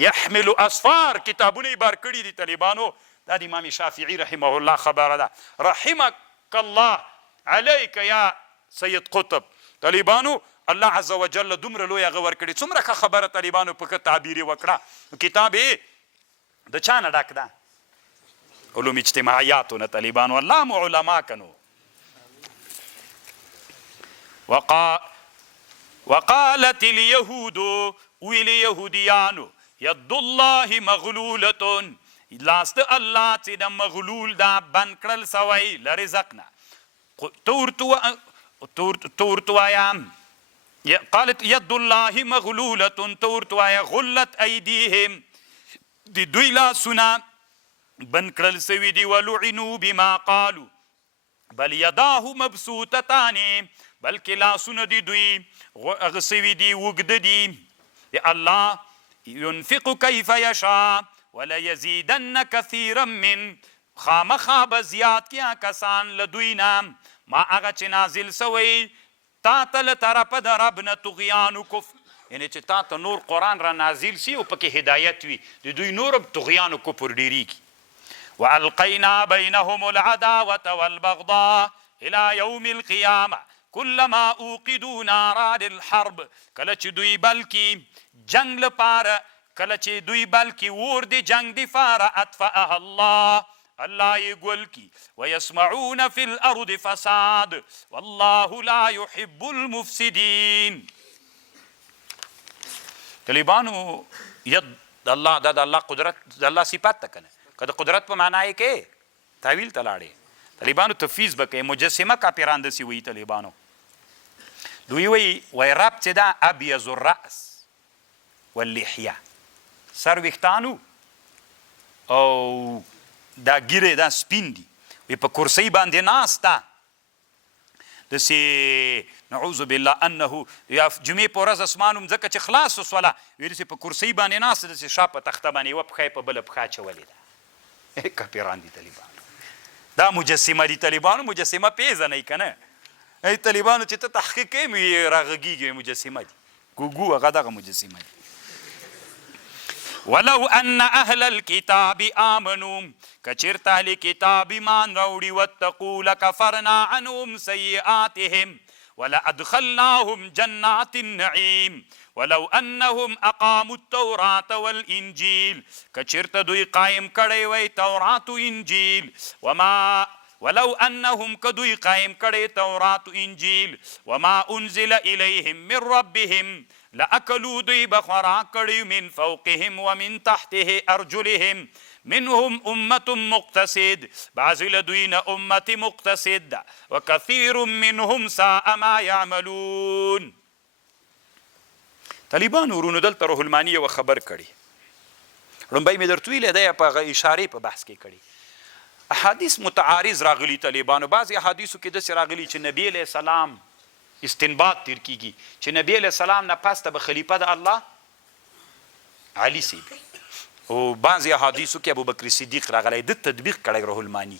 یحمل اسفار کتابونه یې بار کړي دي طالبانو. دا د امام شافعي رحمه الله خبره ده. رحمک الله علیک یا سید قطب. طالبانو الله عز وجل دومره لوی هغه ورکړي. څومره ښه خبره طالبانو په ښه تعبیر یې وکړه. کتاب یې د چا نه ډک ده؟ علوم اجتماعیاتو نه طالبانو. الله مو علما کنو. وقالت اليهود، ویل یهودیانو ید الله مغلولتون، لاس د الله چې د مغلول دا بند کړل سوی لرزق نه. تورتوایم قالت ید الله مغلولتون، تورتوایا غلت ایدیهم، د دوی لاسونه بند کړل سوي دي. ولعنوا بما قالوا بل یداه مبسوطتان، بلکې لاسونه د دوی هغه سوي دي اوږده دي. الله ينفق كيف يشاء وليزيدن كثيرا من، خامخا به زیات کیا کسان له دوی نه ما هغه چې نازل سوی تا ته له طرفه د رب نه طغیان و کفر، یعنی چې تا ته نور قرآن را نازل سی او پکې هدایت وي، د دوی نور طغیان و کفر ډېرېږي. والقینا بینهم العداوة والبغضاء الى یوم القیامه كلما اوقدوا نارا للحرب، کله چې دوی بلکې جنگ لپاره، کله چې دوی بلکې اور د جنگ دپاره اطفأها الله، الله یې ګل کی. ویسمعون فی الارض فساد والله لا يحب المفسدین. طالبانو ید الله دا د الله قدرت د الله صفت ته کنه که د قدرت په معنا یې کې تعویل ته لاړې طالبانو تفویض به کوي. مجسمه کاپیران داسې وایي طالبانو. دوی وایي رب چې دا ابیض الرأس واللحیه، سر ویښتانو او دا ګیرې دا سپین دي. وایي په کرسۍ باندې ناسته داسې نعوذ بالله انه یا جمعې په ورځ اسمان هم ځکه چې خلاص وسوله وایي داسې په کرسۍ باندې ناسته داسې شا په تخته باندې یوه پښه یې په بله پښه اچولې ده. کاپیران دي طالبانو. دا مجسمه دي طالبانو. مجسمه پیژنئ که نه؟ طالبانو چې ته تحقیق کوې راغږیږي مجسمه دي. ګوګو هغه دغه مجسمه دي. ولو ان اهل الكتاب آمنوا، کچرته اهل کتاب ایمان راوړي، واتقوا لکفرنا عنهم سیئاتهم، ولأدخلناهم جنات النعيم ولو انهم اقاموا التوراة والانجيل کچرته دوی قائم کړی وای تورات او انجیل ولو انهم کدوی قائم کړی تورات او انجیل وما انزل اليهم من ربهم لأكلوا دوی بخورا کړی من فوقهم ومن تحته ارجلهم منهم امة مقتصد بعضی لدوین امت مقتصد وكثير منهم ساء ما يعملون. طالبان ورونو دلته روح المانی یو خبر کړي. لومبی مې درته ویلې دی په اشارې په بحث کې کړي. احادیث متعارض راغلي طالبانو. بعضې احادیثو کې داسې راغلي چې نبی علیه السلام استنباط تیر کیږي چې نبی علیه السلام نه پسته به خلیفه د الله علي صاحب. او بعضې احادیثو کې ابوبکر صدیق راغلی ده تطبیق کړی روح المانی.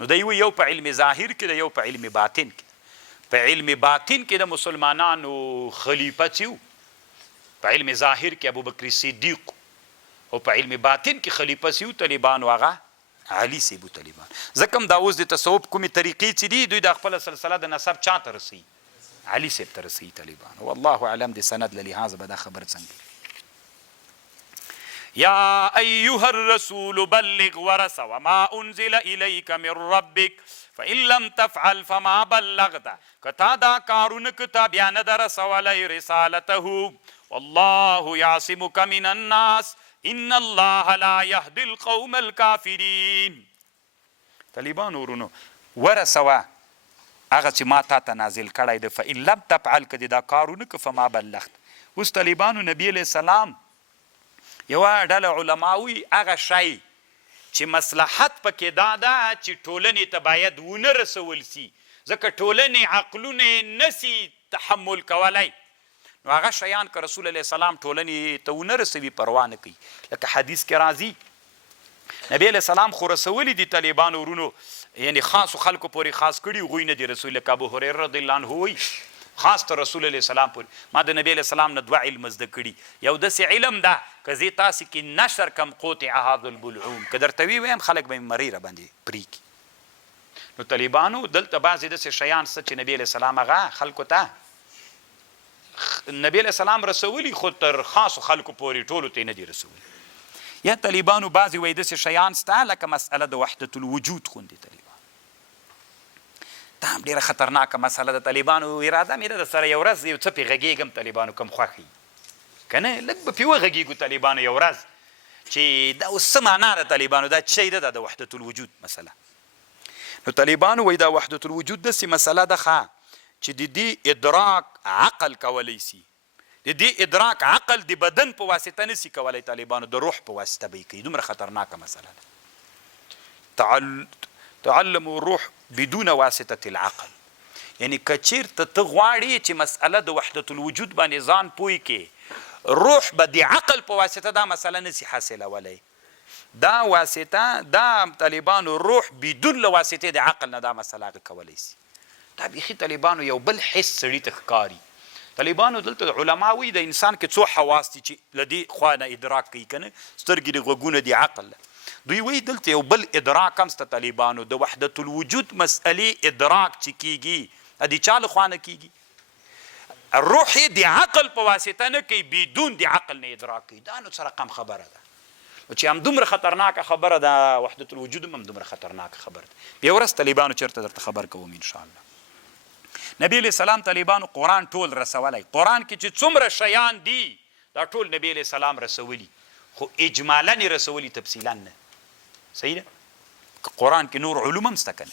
نو دی وایي یو په علم ظاهر کې ده یو په علم باطن کې. په علم باطن کې د مسلمانانو خلیفه چې و په علم ظاهر کې ابوبکر صدیق او په علم باطن کې خلیفه چې و طالبانو هغه علي صاحب و طالبان. ځکه هم دا اوس د تصوف کومې طریقې چې دي دوی د خپله سلسله د نسب چا ته رسوي؟ علي صاحب ته رسوي طالبان. والله اعلم د سند له لحاظه به دا خبر څنګه. یا ایها الرسول بلغ ورس وما انزل الیک من ربک فإن لم تفعل فما بلغت. کتا دا کارونه کتا بیا نه در رسولی رسالته والله یعصمک من الناس ان الله لا يهدي القوم الكافرین. طالبان ورونو ورسوه هغه چې ما تا ته نازل کړی دی فإن لم تفعل که دې دا کارونه که فما بلغت. اوس طالبانو نبی علیه السلام یوه ډله علماوي هغه شی چې مصلحت پکې دا ده چې ټولنې ته باید ونه رسول سي ځکه ټولنې عقلونه نسي تحمل کولی نو هغه شیان که رسول علیه السلام ټولنې ته ونه رسوي پروا نه کوي. لکه حدیث کې راځي نبی علیه السلام خو رسولی دي طالبانو ورونو یعنی خاصو خلکو پورې خاص کړي هغوی نه دي رسول. لکه ابو هریره رضی الله عنه وایي خاص ته رسول علیه السلام پورې ما د نبی علیه السلام نه دوه علم زده کړي. یو داسې علم ده که زه تاسې کې نشر کم قطع هذا البلعوم که درته ویم خلک به مې مرۍ راباندې پرېږي. نو طالبانو دلته بعضې داسې شیان شته چې نبی علیه السلام هغه خلکو ته نبی علیه السلام رسولي خو تر خاصو خلکو پورې ټولو ته یې نه دي رسولي. یا طالبانو بعضې وایي داسې شیان شته لکه مسئله د وحدت الوجود غوندې طالبان. دا هم ډېره خطرناکه مسله د طالبانو اراده مې ده د سره یو ورځ یو څه پې غږېږم طالبانو کم خوښ وي که نه لږ به پې وغږېږو طالبانو یو ورځ چې دا اوس څه معنا ده طالبانو دا څه شی ده د وحدت الوجود مسله. نو طالبانو وایي دا وحدت الوجود داسې مسله ده ښه چې د دې ادراک عقل کولی سي. د دې ادراک عقل د بدن په واسطه نسي کولی طالبانو د روح په واسطه به یې کوي. دومره خطرناکه مسله ده. تعلم الروح بدون واسطه العقل. یعنی که چیرته ته غواړې چې مسئله د وحدت الوجود باندې ځان پوه کې روح به د عقل په واسطه دا مسله نسي حاصلولی. دا واسطه دا طالبانو روح بدون له واسطې د عقل نه دا مسله هغه کولی سي. دا بیخي طالبانو یو بل حس سړي ته ښکاري. طالبانو دلته علما وایي د انسان کې څو حواس دي چې له دې خوا نه ادراک کوي که نه سترګې دي غوږونه دي عقل. دوی وایي دلته یو بل ادراک هم شته طالبانو د وحدت الوجود مسئلې ادراک چې کیږي د چا له خوا نه کیږي روح یې د عقل په واسطه نه کوي بدون د عقل نه ادراک کوي. دا نو څه رقم خبره ده چې هم دومره خطرناکه خبره ده وحدت الوجود هم دومره خطرناکه خبره ده. بیا ورځ طالبانو چېرته درته خبر کوم انشاءالله. نبی علیه السلام طالبانو قرآن ټول رسولی. قرآن کې چې څومره شیان دي دا ټول نبی علیه السلام رسولي خو اجمالا یې رسولي تفصیلا نه. صحیح ده که قرآن کې نور علوم هم شته که نه.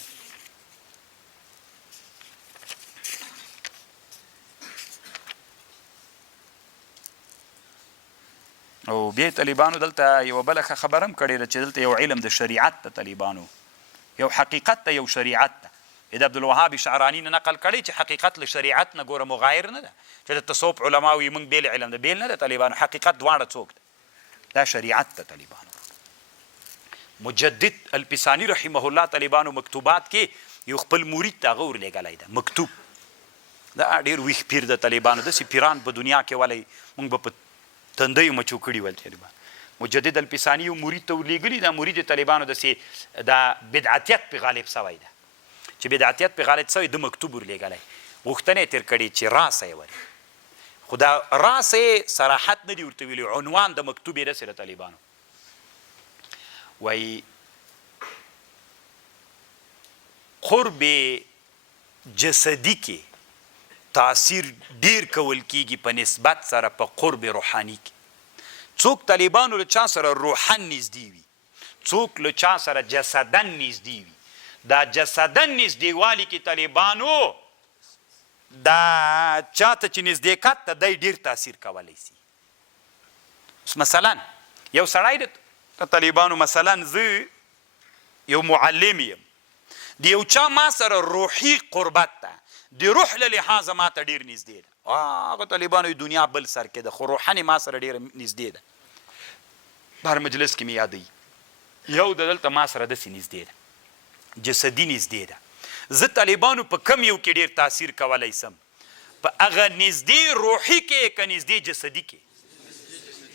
او بیا طالبانو دلته یوه بله ښه خبره هم کړې ده چې دلته یو علم د شریعت ته طالبانو یو حقیقت ته یو شریعت ته د عبدالوهاب شعراني نه نقل کړی چې حقیقت له شریعت نه ګوره مغایر نه ده چې د تصوف علما وي موږ بیل علم ده بیل نه ده طالبانو حقیقت دواړه څوک ده دا شریعت ته طالبانو. مجدد الپسانی رحمه الله طالبانو مکتوبات کې یو خپل مرید ته هغه ورلېږلی ده مکتوب. دا ډېر ویښ پیر د طالبانو داسې پیران په دنیا کې ولی موږ به په تندیو مچو کړي ول طالبان. مجدد الپسانی یو مرید ته ورلېږلي دا مرید طالبانو داسې دا بدعتیت پې غالب سوی ده چې بدعتیت پې غالب سوی ده مکتوب ورلېږلی غوښتنه یې تېر کړې چې راسه یې وري خو دا راسه یې صراحت نه دي ورته ویلي عنوان د مکتوب یې داسې د طالبانو وایي قرب جسدي کې تاثیر ډیر کول کیږي په نسبت سره په قرب روحاني کې څوک طالبانو له چا سره روحن نږدې وي څوک له چا سره جسدن نږدې وي دا جسدن نږدېوالي کې طالبانو دا چاته چې نږدېکت ته دی ډېر تاثیر کولی سي مثلا یو سړی د طالبانو مثلا زه یو معلم یم د یو چا ما سره روحي قربت ده د روح له لحاظه ما ته ډېر نږدې ده هغه طالبانو دنیا بل سر کې ده خو روحاني ما سره ډېره نږدې ده په هر مجلس کې مې یادوي یو د دلته ما سره داسې نږدې ده جسدي نږدې ده زه طالبانو په کم یو کې ډېر تاثیر کولی سم په هغه نږدې روحي کې که نږدې جسدي کې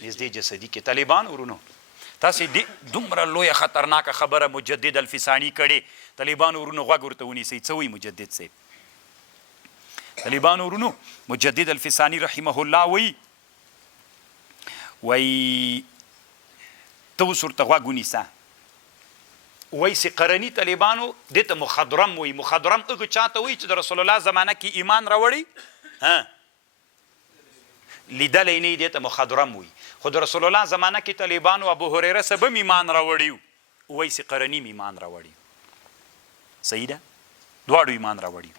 نږدې جسدي کې طالبان ورونو تاسې دومره لویه خطرناکه خبره مجدد الفساني کړې طالبان ورونو غوږ ورته ونیسئ څه وایي مجدد صاحب طالبان ورونو مجدد الفساني رحمه الله وایي ته اوس ورته غوږ ونیسه وایي سقرني طالبانو دې ته مخضرم وایي مخضرم هغه چاته وایي چې د رسول الله زمانه کې ایمان راوړی لیدلی نه یې دې ته مخضرم وایي خو د رسول الله زمانه کې طالبانو ابو هریره صاحب هم ایمان راوړی وایي سقرني هم ایمان راوړی صحیح ده دواړو ایمان راوړي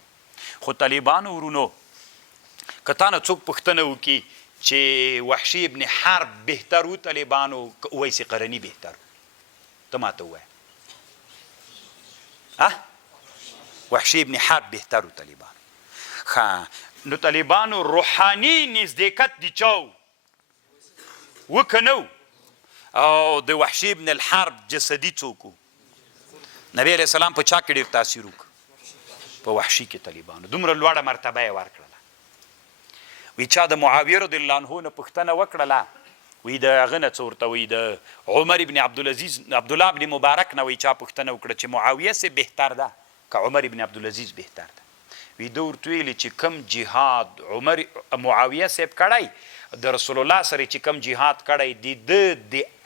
خو طالبانو ورونو که تا نه څوک پوښتنه وکړي چې وحشي ابن حرب بهتر و طالبانو وایي سقرني بهتر ته ماته ووایه وحشي ابن حرب بهتر و طالبانو ښه نو طالبانو روحاني نزدېکت د چا و که نه او د وحشي ابن الحرب جسدي څوک و نبی علیه السلام په چا کې ډېر تاثیر وکړ په وحشي کې طالبانو دومره لوړه مرتبه یې ورکړله وی چا د معاویه رضی الله عنه نه پوښتنه وکړله وی د هغه نه څه ورته وی د عمر ابن عبدالعزیز عبدالله ابن مبارک نه وی چا پوښتنه وکړه چې معاویه صاحب بهتر ده که عمر ابن عبدالعزیز بهتر ده وی ده ورته ویلي چې کم جهاد معاویه صاحب کړی د رسول الله سره چې کم جهاد کړی د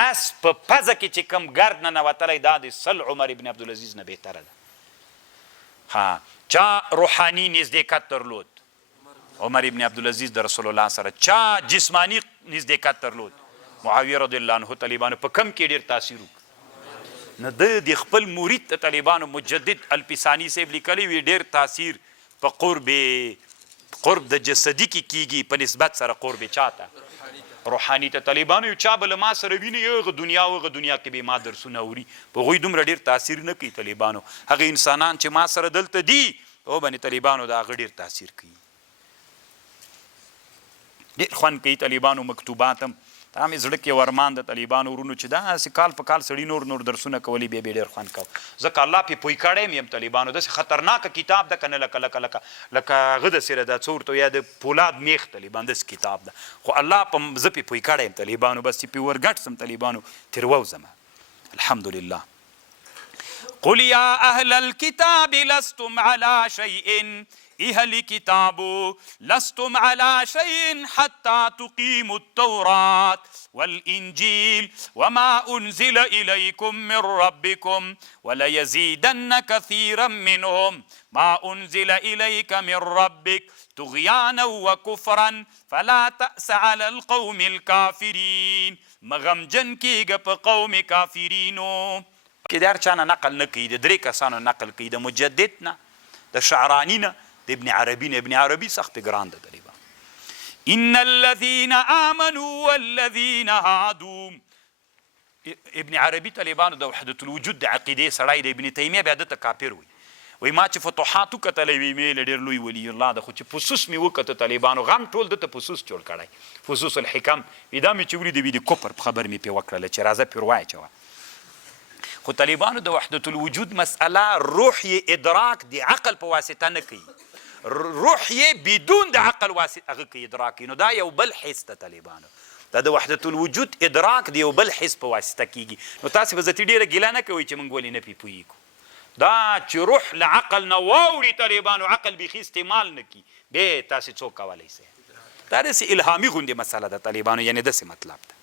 اس په پزه کې چې کم ګرد نه نوتلی دا د سل عمر ابن عبدالعزیز نه بهتره ده چا روحاني نزدېکت درلود عمر ابن عبدالعزیز د رسول الله سره چا جسمانی نزدېکت درلود معاویه رضی الله عنه طالبانو په کم کې ډېر تاثیر وکړ نو د خپل مرید د طالبانو مجدد الفساني صاحب لیکلی وي ډېر تاثیر په قرب د جسدي کې کیږي په نسبت سره قرب چاته روحاني ته طالبانو یو چا به له ما سره ویني هغه دنیا او هغه دنیا کې به ما درسونه اوري په هغوی دومره ډېر تاثیر نه کوي طالبانو هغه انسانان چې ما سره دلته دي هغو باندې طالبانو د هغه ډېر تاثیر کوي ډېر خوند کوي طالبانو مکتوبات هم دا مې زړه کې ورمان د طالبانو ورونو چې داسې کال په کال سړي نور درسونه کولی بیا ډېر خوند کو ځکه الله پې پوی کړی یم طالبانو داسې خطرناکه کتاب ده که نه لکه هغه داسې ده څه ورته یا د پولاد میخ طالبان داسې کتاب ده خو الله زه پې پوی کړی یم طالبانو بس چې پې ورګټ سم طالبانو تېرووزم الحمدلله قل يا أهل الكتاب لستم على شيء أهل الكتاب لستم على شيء حتى تقيموا التوراة والإنجيل وما أنزل إليكم من ربكم وليزيدن كثيرا منهم ما أنزل إليك من ربك طغيانا وكفرا فلا تأس على القوم الكافرين مغمجن کیږه په قوم کافرینو کې د هر چا نه نقل نه کوي د درې کسانو نقل کوي د مجدد نه د شعراني نه د ابن عربي نه ابن عربي سخت ګران ده طالبان ان الذين آمنوا والذين هادوا ابن عربي طالبانو د وحدت الوجود د عقیدې سړی د ابن تیمیه بیا دته کافر وي ما چې فتوحات وکتلی وي مې له ډېر لوی ولی الله ده خو چې فصوص مې وکته طالبانو غم ټول دته فصوص جوړ کړی فصوص الحکم دا مې چې ولیدې وي د کفر خبر مې پې وکړله چې راځه پې ورواچوه خو طالبانو د وحدت الوجود مسئله روح یې ادراک د عقل په واسطه نه کوي روح یې بدون د عقل واسطه هغه کوي ادراک نو دا یو بل حس ده طالبانو دا د وحدت الوجود ادراک د یو بل حس په واسطه کیږي نو تاسې به ذاتي ډېره ګیله نه کوئ چې موږ ولې نه پې پوهېږو دا چې روح له عقل نه واوړي طالبانو عقل بیخي استعمال نه کي بیا تاسې څوک کولی سئ دا داسې الهامي غوندې مسله ده طالبانو یعنې داسې مطلب ده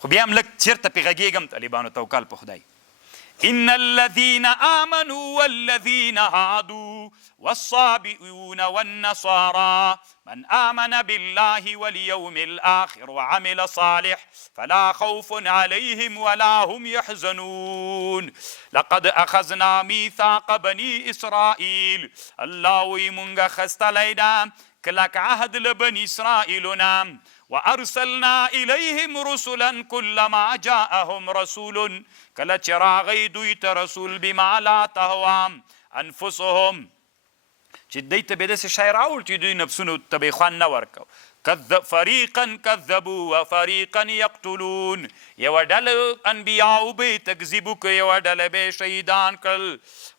خو بیا هم لږ چېرته پې غږېږم طالبانو توکل په خدای إن الذين آمنوا والذين هادوا والصابئون والنصارى من آمن بالله واليوم الآخر وعمل صالح فلا خوف عليهم ولا هم يحزنون لقد أخذنا ميثاق بني إسرائيل الله ويمونغ خستلينا كلك عهد لبني إسرائيلنا وأرسلنا إليهم رسلا كلما جاءهم رسول کله چې راغی دوی ته رسول بما لا تهوى انفسهم چې دوی ته به داسې شی راوړ چې دوی نفسونو ته به یې خوند نه ورکو فریقا کذبوا وفریقا یقتلون یوه ډله انبیاو به یې تکذیب وکړه یوه ډله به یې شهیدان کړل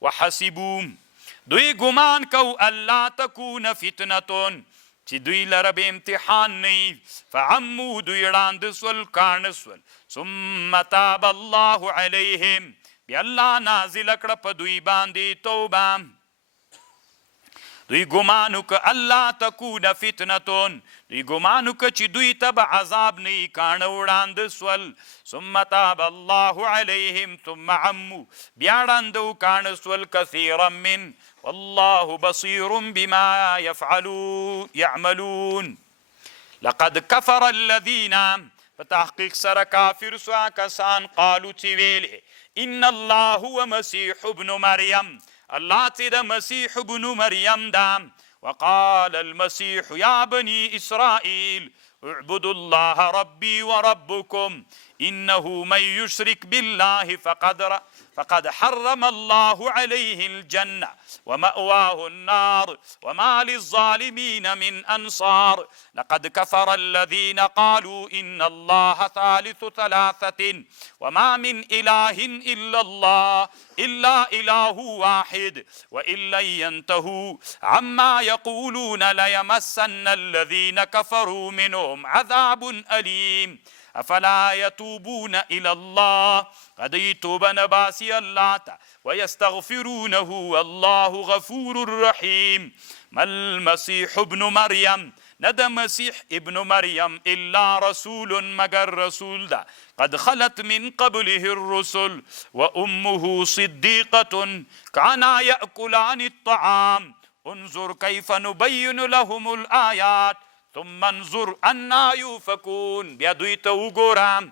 وحسبو دوی ګمان کو الله تکون فتنة چې دوی لره به امتحان نه فعمو دوی ړانده سول کاڼه سول ثم تاب الله علیهم بیا الله نازل کړه په دوی باندې توبه دوی ګمان وکړه الله تکون فتنة دوی ګمان وکړه چې دوی ته به عذاب نه وي کاڼه وړانده سول ثم تاب الله علیهم ثم عمو بیا ړانده و کاڼه سول کثیرا من والله بصير بما يعملون لقد كفر الذين فتحقيق سر كافر سوا کسان قالوا تيويل إن الله هو مسيح ابن مريم الله تي دا مسيح ابن مريم دا وقال المسيح يا بني إسرائيل اعبدوا الله ربي وربكم إنه من يشرك بالله فقد حرم الله عليه الجنة ومأواه النار وما للظالمين من أنصار لقد كفر الذين قالوا إن الله ثالث ثلاثة وما من إله إلا الله إلا إله واحد وإن لن ينتهوا عما يقولون ليمسن الذين كفروا منهم عذاب أليم افلا يتوبون الى الله قد توبن باسي الله ويستغفرونه والله غفور رحيم ما المسيح ابن مريم ند مسيح ابن مريم الا رسول مگر رسول دا قد خلت من قبله الرسل وامه صديقة كانا يأكلان الطعام انظر كيف نبين لهم الآيات ثم انظر انا يؤفكون بیا دوی ته وګوره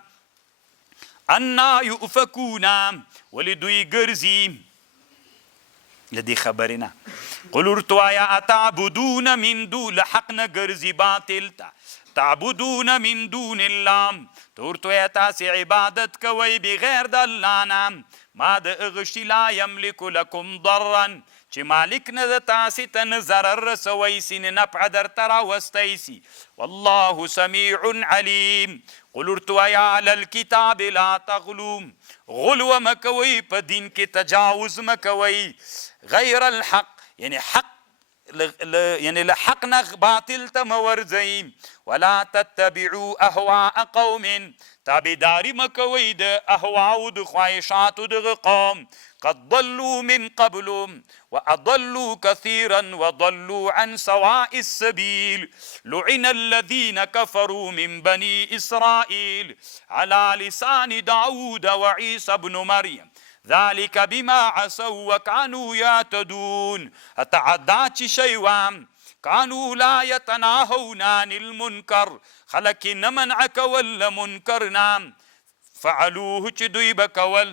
انا يؤفكون ولې دوی ګرځي له دې خبرې نه قل ورته وایه اتعبدون من دون حق نه ګرځي باطل ته تعبدون من دون الله ته ورته وایه تاسې عبادت کوئ بغیر د الله نه ما د هغه شي لا یملک لکم ضرا چې مالک نه د تاسې ته نه ضرر رسوی سي نه نفع درته راوستی سي والله سمیع علیم قل ورته وایه علی الکتاب لا تغلو غلو مه کوئ په دین کې تجاوز مه کوئ غیر الحق یعنی حق یعنی له حق نه باطل ته مه ورځئ ولا تتبعوا اهواء قوم تابعداري مه کوئ د اهواو د خواهشاتو دغه قوم قد ضلوا من قبل وأضلوا كثيرا وضلوا عن سواء السبيل لعن الذين كفروا من بني إسرائيل على لسان داود وعيسى بن مريم ذلك بما عصوا وكانوا يعتدون اتعدات شيوام كانوا لا يتناهون عن المنكر خلق نمنعك ولا منكرنا فعلوه چې دوی به کول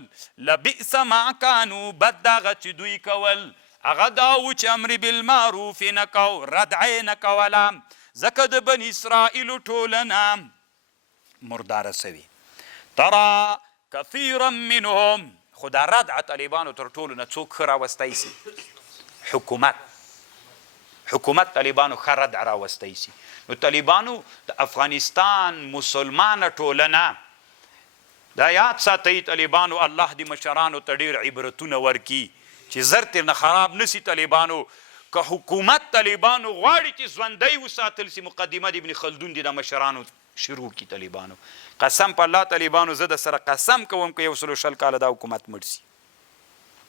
لبئس ما کانو بد دغه چې دوی کول هغه دا و چې امر بالمعروف نه کو ردع نه کوله ځکه د بني اسرائیلو ټولنه مرداره سوي ترى كثيرا منهم خو دا ردع طالبانو تر ټولو نه څوک ښه راوستی سي حکومت طالبانو ښه ردع راوستی سي نو طالبانو د افغانستان مسلمانه ټولنه دا یاد ساتئ طالبانو الله دې مشرانو ته ډېر عبرتونه ورکي چې زر ترې نه خراب نسي طالبانو که حکومت طالبانو غواړي چې ژوندی وساتل سي مقدمه د ابن خلدون دې د مشرانو شروع کي طالبانو قسم په الله طالبانو زه د سره قسم کوم که 120 کاله دا حکومت مړ سي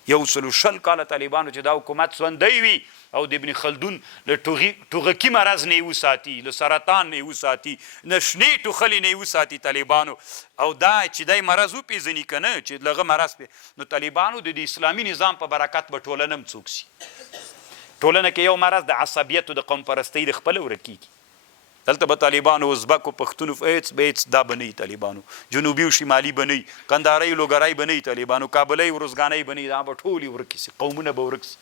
120 کاله طالبانو چې دا حکومت ژوندی وي او د ابن خلدون له ټوغکي مرض نه یې وساتي، له سرطان نه یې وساتي، نه شنې ټوخلې نه یې وساتي طالبانو، او دا چې دی مرض وپېژني که نه چې دغه مرض نو طالبانو د اسلامي نظام په برکت به ټولنه هم څوک شي. ټولنه کې یو مرض د عصبیت او د قوم پرستۍ د خپله ورکېږي. دلته به طالبانو ازبکو پښتونو هېڅ به هېڅ دا به نه وي طالبانو، جنوبي او شمالي به نه وي، کندهارۍ لوګرۍ به نه وي طالبانو، کابلۍ ورزګانۍ به نه وي، دا به ټولې ورکې سي، قومونه به ورک سي.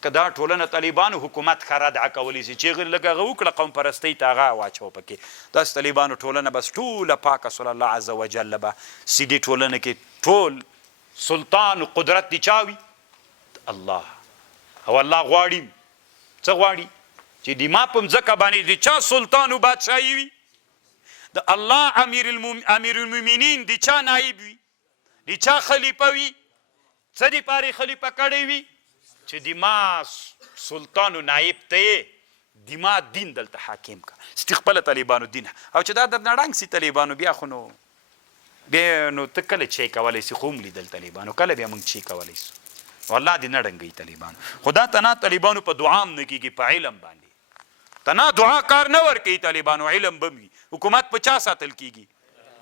که دا ټولنه طالبانو حکومت ښه ردعه کولی سي چې هغه لږ هغه وکړه قوم پرستۍ ته هغه واچوه پکې، داسې طالبانو ټولنه بس ټوله پاکه صلی الله عز وجل به سي دې ټولنه کې ټول سلطان و قدرت د چا وي؟ الله. او الله غواړي څه غواړي؟ چې د ما په مځکه باندې د چا سلطان و بادشاهي وي، د الله امیر المؤمنین د چا نایب وي، د چا خلیفه وي. څه دپارې خلیفه کړی وي؟ چې د ما سلطان و نایب ته یې د ما دین دلته حاکم که ستی خپله طالبانو دین. او چې دا درنه ړنګ سي طالبانو بیا خو نو بیا نو ته کله چی کولی سي؟ خو هم لیدل طالبانو کله بیا موږ چی کولی سو؟ والله دې نه ړنګوي طالبانو. خو دا تنا طالبانو په دعا هم نه کېږي، په علم باندې تنا دعا کار نه ورکوي طالبانو، علم به وي. حکومت په چا ساتل کېږي؟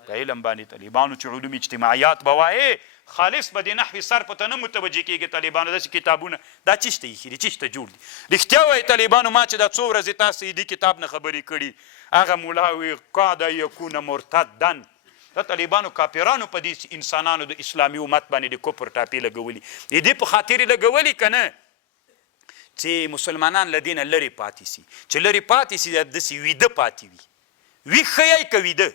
په علم باندې. طالبانو چې علوم اجتماعیات به وایې خالص به د نحوي صرف ته نه متوجه کېږي طالبانو، داسې کتابونه دا چیشته ایښي دي، چیشته جوړ دي. رښتیا وایي طالبانو، ما چې دا څو ورځې تاسو دې کتاب نه خبرې کړي، هغه ملا وي قاد یکون مرتدن. دا طالبانو کافرانو په دې انسانانو د اسلامي امت باندې د کفر ټاپې لګولي، د دې په خاطر یې لګولي که نه چې مسلمانان له دې نه لرې پاتې سي، چې لرې پاتې سي داسې ویده پاتې وي. ویښه یی که ویده؟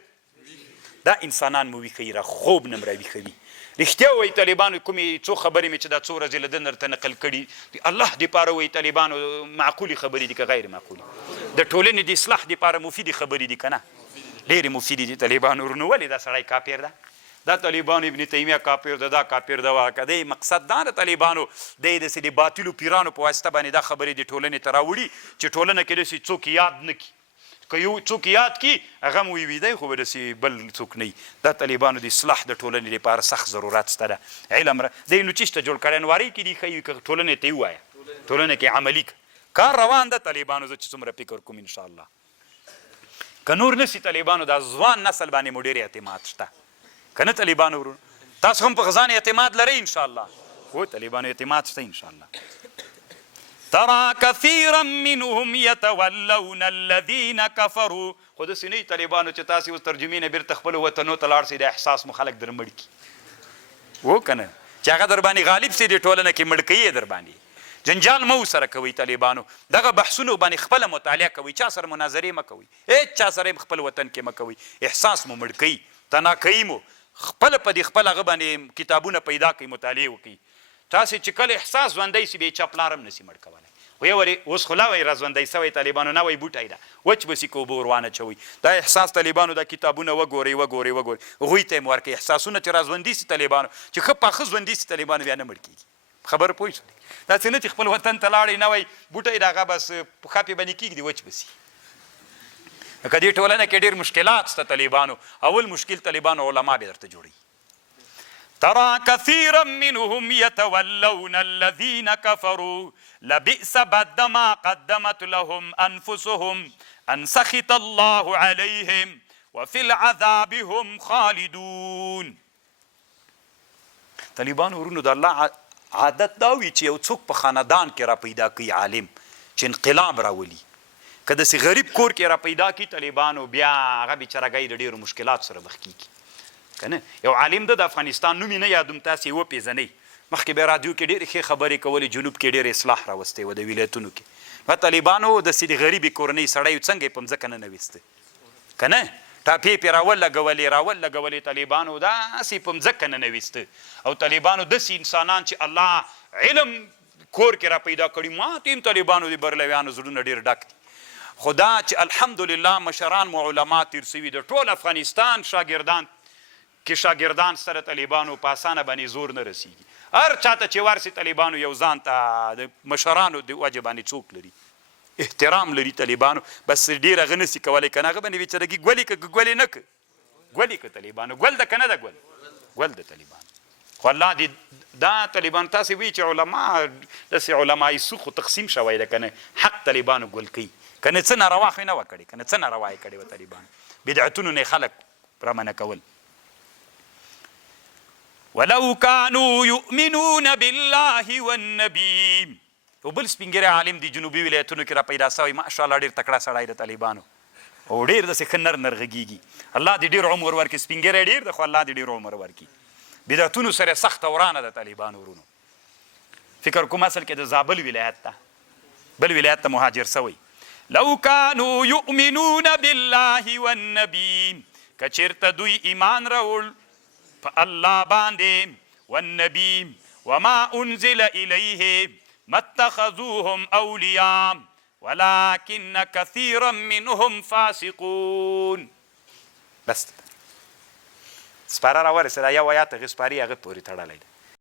دا انسانان مو ویښه یي، را خوب نه م راویښوي. رښتیا وایي طالبانو کومې څو خبرې مې چې دا څو ورځې له ده نه درته نقل کړي د الله دپاره وایي طالبانو معقولې خبرې دي که غیر معقولې؟ د ټولنې د اصلاح دپاره مفیدې خبرې دي که نه؟ ډېرې مفیدې دي طالبانو. ورنو ولې دا سړی کافر ده؟ دا طالبانو ابن تیمیه کافر ده، دا کافر ده. واکه دی مقصد دا د طالبانو دی داسې د باطلو پیرانو په واسطه باندې دا خبرې د ټولنې ته راوړي چې ټولنه کې داسې څوک یاد نه کړي. که یو څوک یاد کړي هغه هم ویویدی، خو به داسې بل څوک نه وي. دا طالبانو د اصلاح د ټولنې لپاره سخت ضرورت شته ده. علم دی نو چېشته جوړ کړی نوارۍ کې دي ښه که ټولنې ته یې ووایه، ټولنه کې عملي کار روان ده طالبانو. زه چې څومره فکر کوم انشاءالله که نور نه سي طالبانو دا ځوان نسل باندې مو ډېر اعتماد شته که نه طالبانو ورونو؟ تاسو هم په ځان اعتماد لرئ انشاءالله؟ هو طالبانو اعتماد شته انشاءالله. ترى كثيرا منهم يتولون الذين كفروا. خو داسې نه وي طالبانو چې تاسې اوس ترجمې نه بېرته خپلو وطنو ته لاړ سئ، د احساس مو خلک در مړ کړي و که نه، چې هغه در باندې غالب سي د ټولنه کې مړ کوي در باندې. جنجال مه ورسره کوئ طالبانو، دغه بحثونو باندې خپله مطالعه کوئ، چا سره مناظرې مه کوئ، هېڅ چا سره یې خپل وطن کې مه کوئ. احساس مو مړ کوي، تناکوي مو، خپله په دې خپل هغه باندې کتابونه پیدا کوئ، مطالعې وکړئ. تاسې چې کله احساس ژوندی سي بیا یې چا پلار هم نسي مړ کولی. خو یو ورې اوس خو لا وایي را ژوندی سوی طالبانو، نه وایي بوټی ده، وچ به سي که اوبه ور وانه چوئ. دا احساس طالبانو دا کتابونه وګورئ وګورئ وګورئ، هغوی ته یې م ورکوئ. احساسونه چې را ژوندي سي طالبانو، چې ښه پاخه ژوندي سي طالبانو، بیا نه مړ کېږي. خبره پوه شولې؟ داسې نه چې خپل وطن ته لاړئ نه وایي بوټی د هغه بس پښه پې باندې کېږدي وچ به سي. که دې ټولنه کې ډېر مشکلات شته طالبانو، اول مشکل طالبانو علما بیا درته جوړوي. ترى كثيرا منهم يتولون الذين كفروا لبئس بد ما قدمت لهم أنفسهم أن سخط الله عليهم وفي العذاب هم خالدون. طالبانو ورونو د الله عادت دا وي چې یو څوک په خاندان کې را پیدا کوي عالم چې انقلاب راولي، که داسې غریب کور کې را پیدا کړي طالبانو، بیا هغه بیچارهګۍ د ډېرو مشکلاتو سره مخ کېږي که نه. یو عالم ده د افغانستان نوم یې نه یادوم، تاسې یې وپېژنئ. مخکې به رادیو کې ډېرې ښې خبرې کولې، جنوب کې ډېر اصلاح راوستی و د ولایتونو کې. نو طالبانو داسې د غریبې کورنۍ سړی څنګه یې په مځکه ننویسته که نه، ټاپې پې راولګولې طالبانو داسې په مځکه ننویسته. او طالبانو داسې انسانان چې الله علم کور کې را پیدا کړي، ماته هم طالبانو د برلویانو زړونه ډېر ډک دي. خو دا چې الحمدلله مشران مو علما تېر سوي د ټول افغانستان شاګردان سره طالبانو په اسانه باندې زور نه رسیږي. هر چاته چې ورسي طالبانو یو ځان ته د مشرانو د وجه باندې څوک لري، احترام لري طالبانو، بس ډېر هغه نسي کولی که نه هغه باندې بیچارهګي ګولې که ګولې نه که ګولې که طالبانو ګل ده که نه ده ګل ده طالبانو. خو الله دې دا طالبان تاسې وایي چې علما داسې علمایي سوخ تقسیم شوی ده که نه حق طالبانو ګل کوي که نه څه ناروا خو یې نه وه کړې که نه څه ناروا یې کړې وه طالبانو بدعتونو نه یې خلک رامنع کول. ولو كانوا يؤمنون بالله والنبي. یو بل سپین ږیری عالم دی جنوبي ولایتونو کې را پیدا سوی ماشاءالله ډېر تکړه سړی د طالبانو او ډېر داسې ښه نر نر غږېږي. الله دې ډېر عمر ورکړي. سپین ږیری ډېر ده خو الله دې ډېر عمر ورکړي. بدعتونو سره سخته ورانه ده طالبانو ورونو. فکر کوم اصل کې د زابل ولایت ته بل ولایت ته مهاجر سوی. لو كانوا يؤمنون بالله والنبي. که چېرته دوی ایمان راوړ په الله باندې والنبي وما انزل الیه ما اتخذوهم اولیاء ولكن كثيرا منهم فاسقون. بس سپاره راورسېده یو آیات هغې سپارې هغه پورې تړلی ده.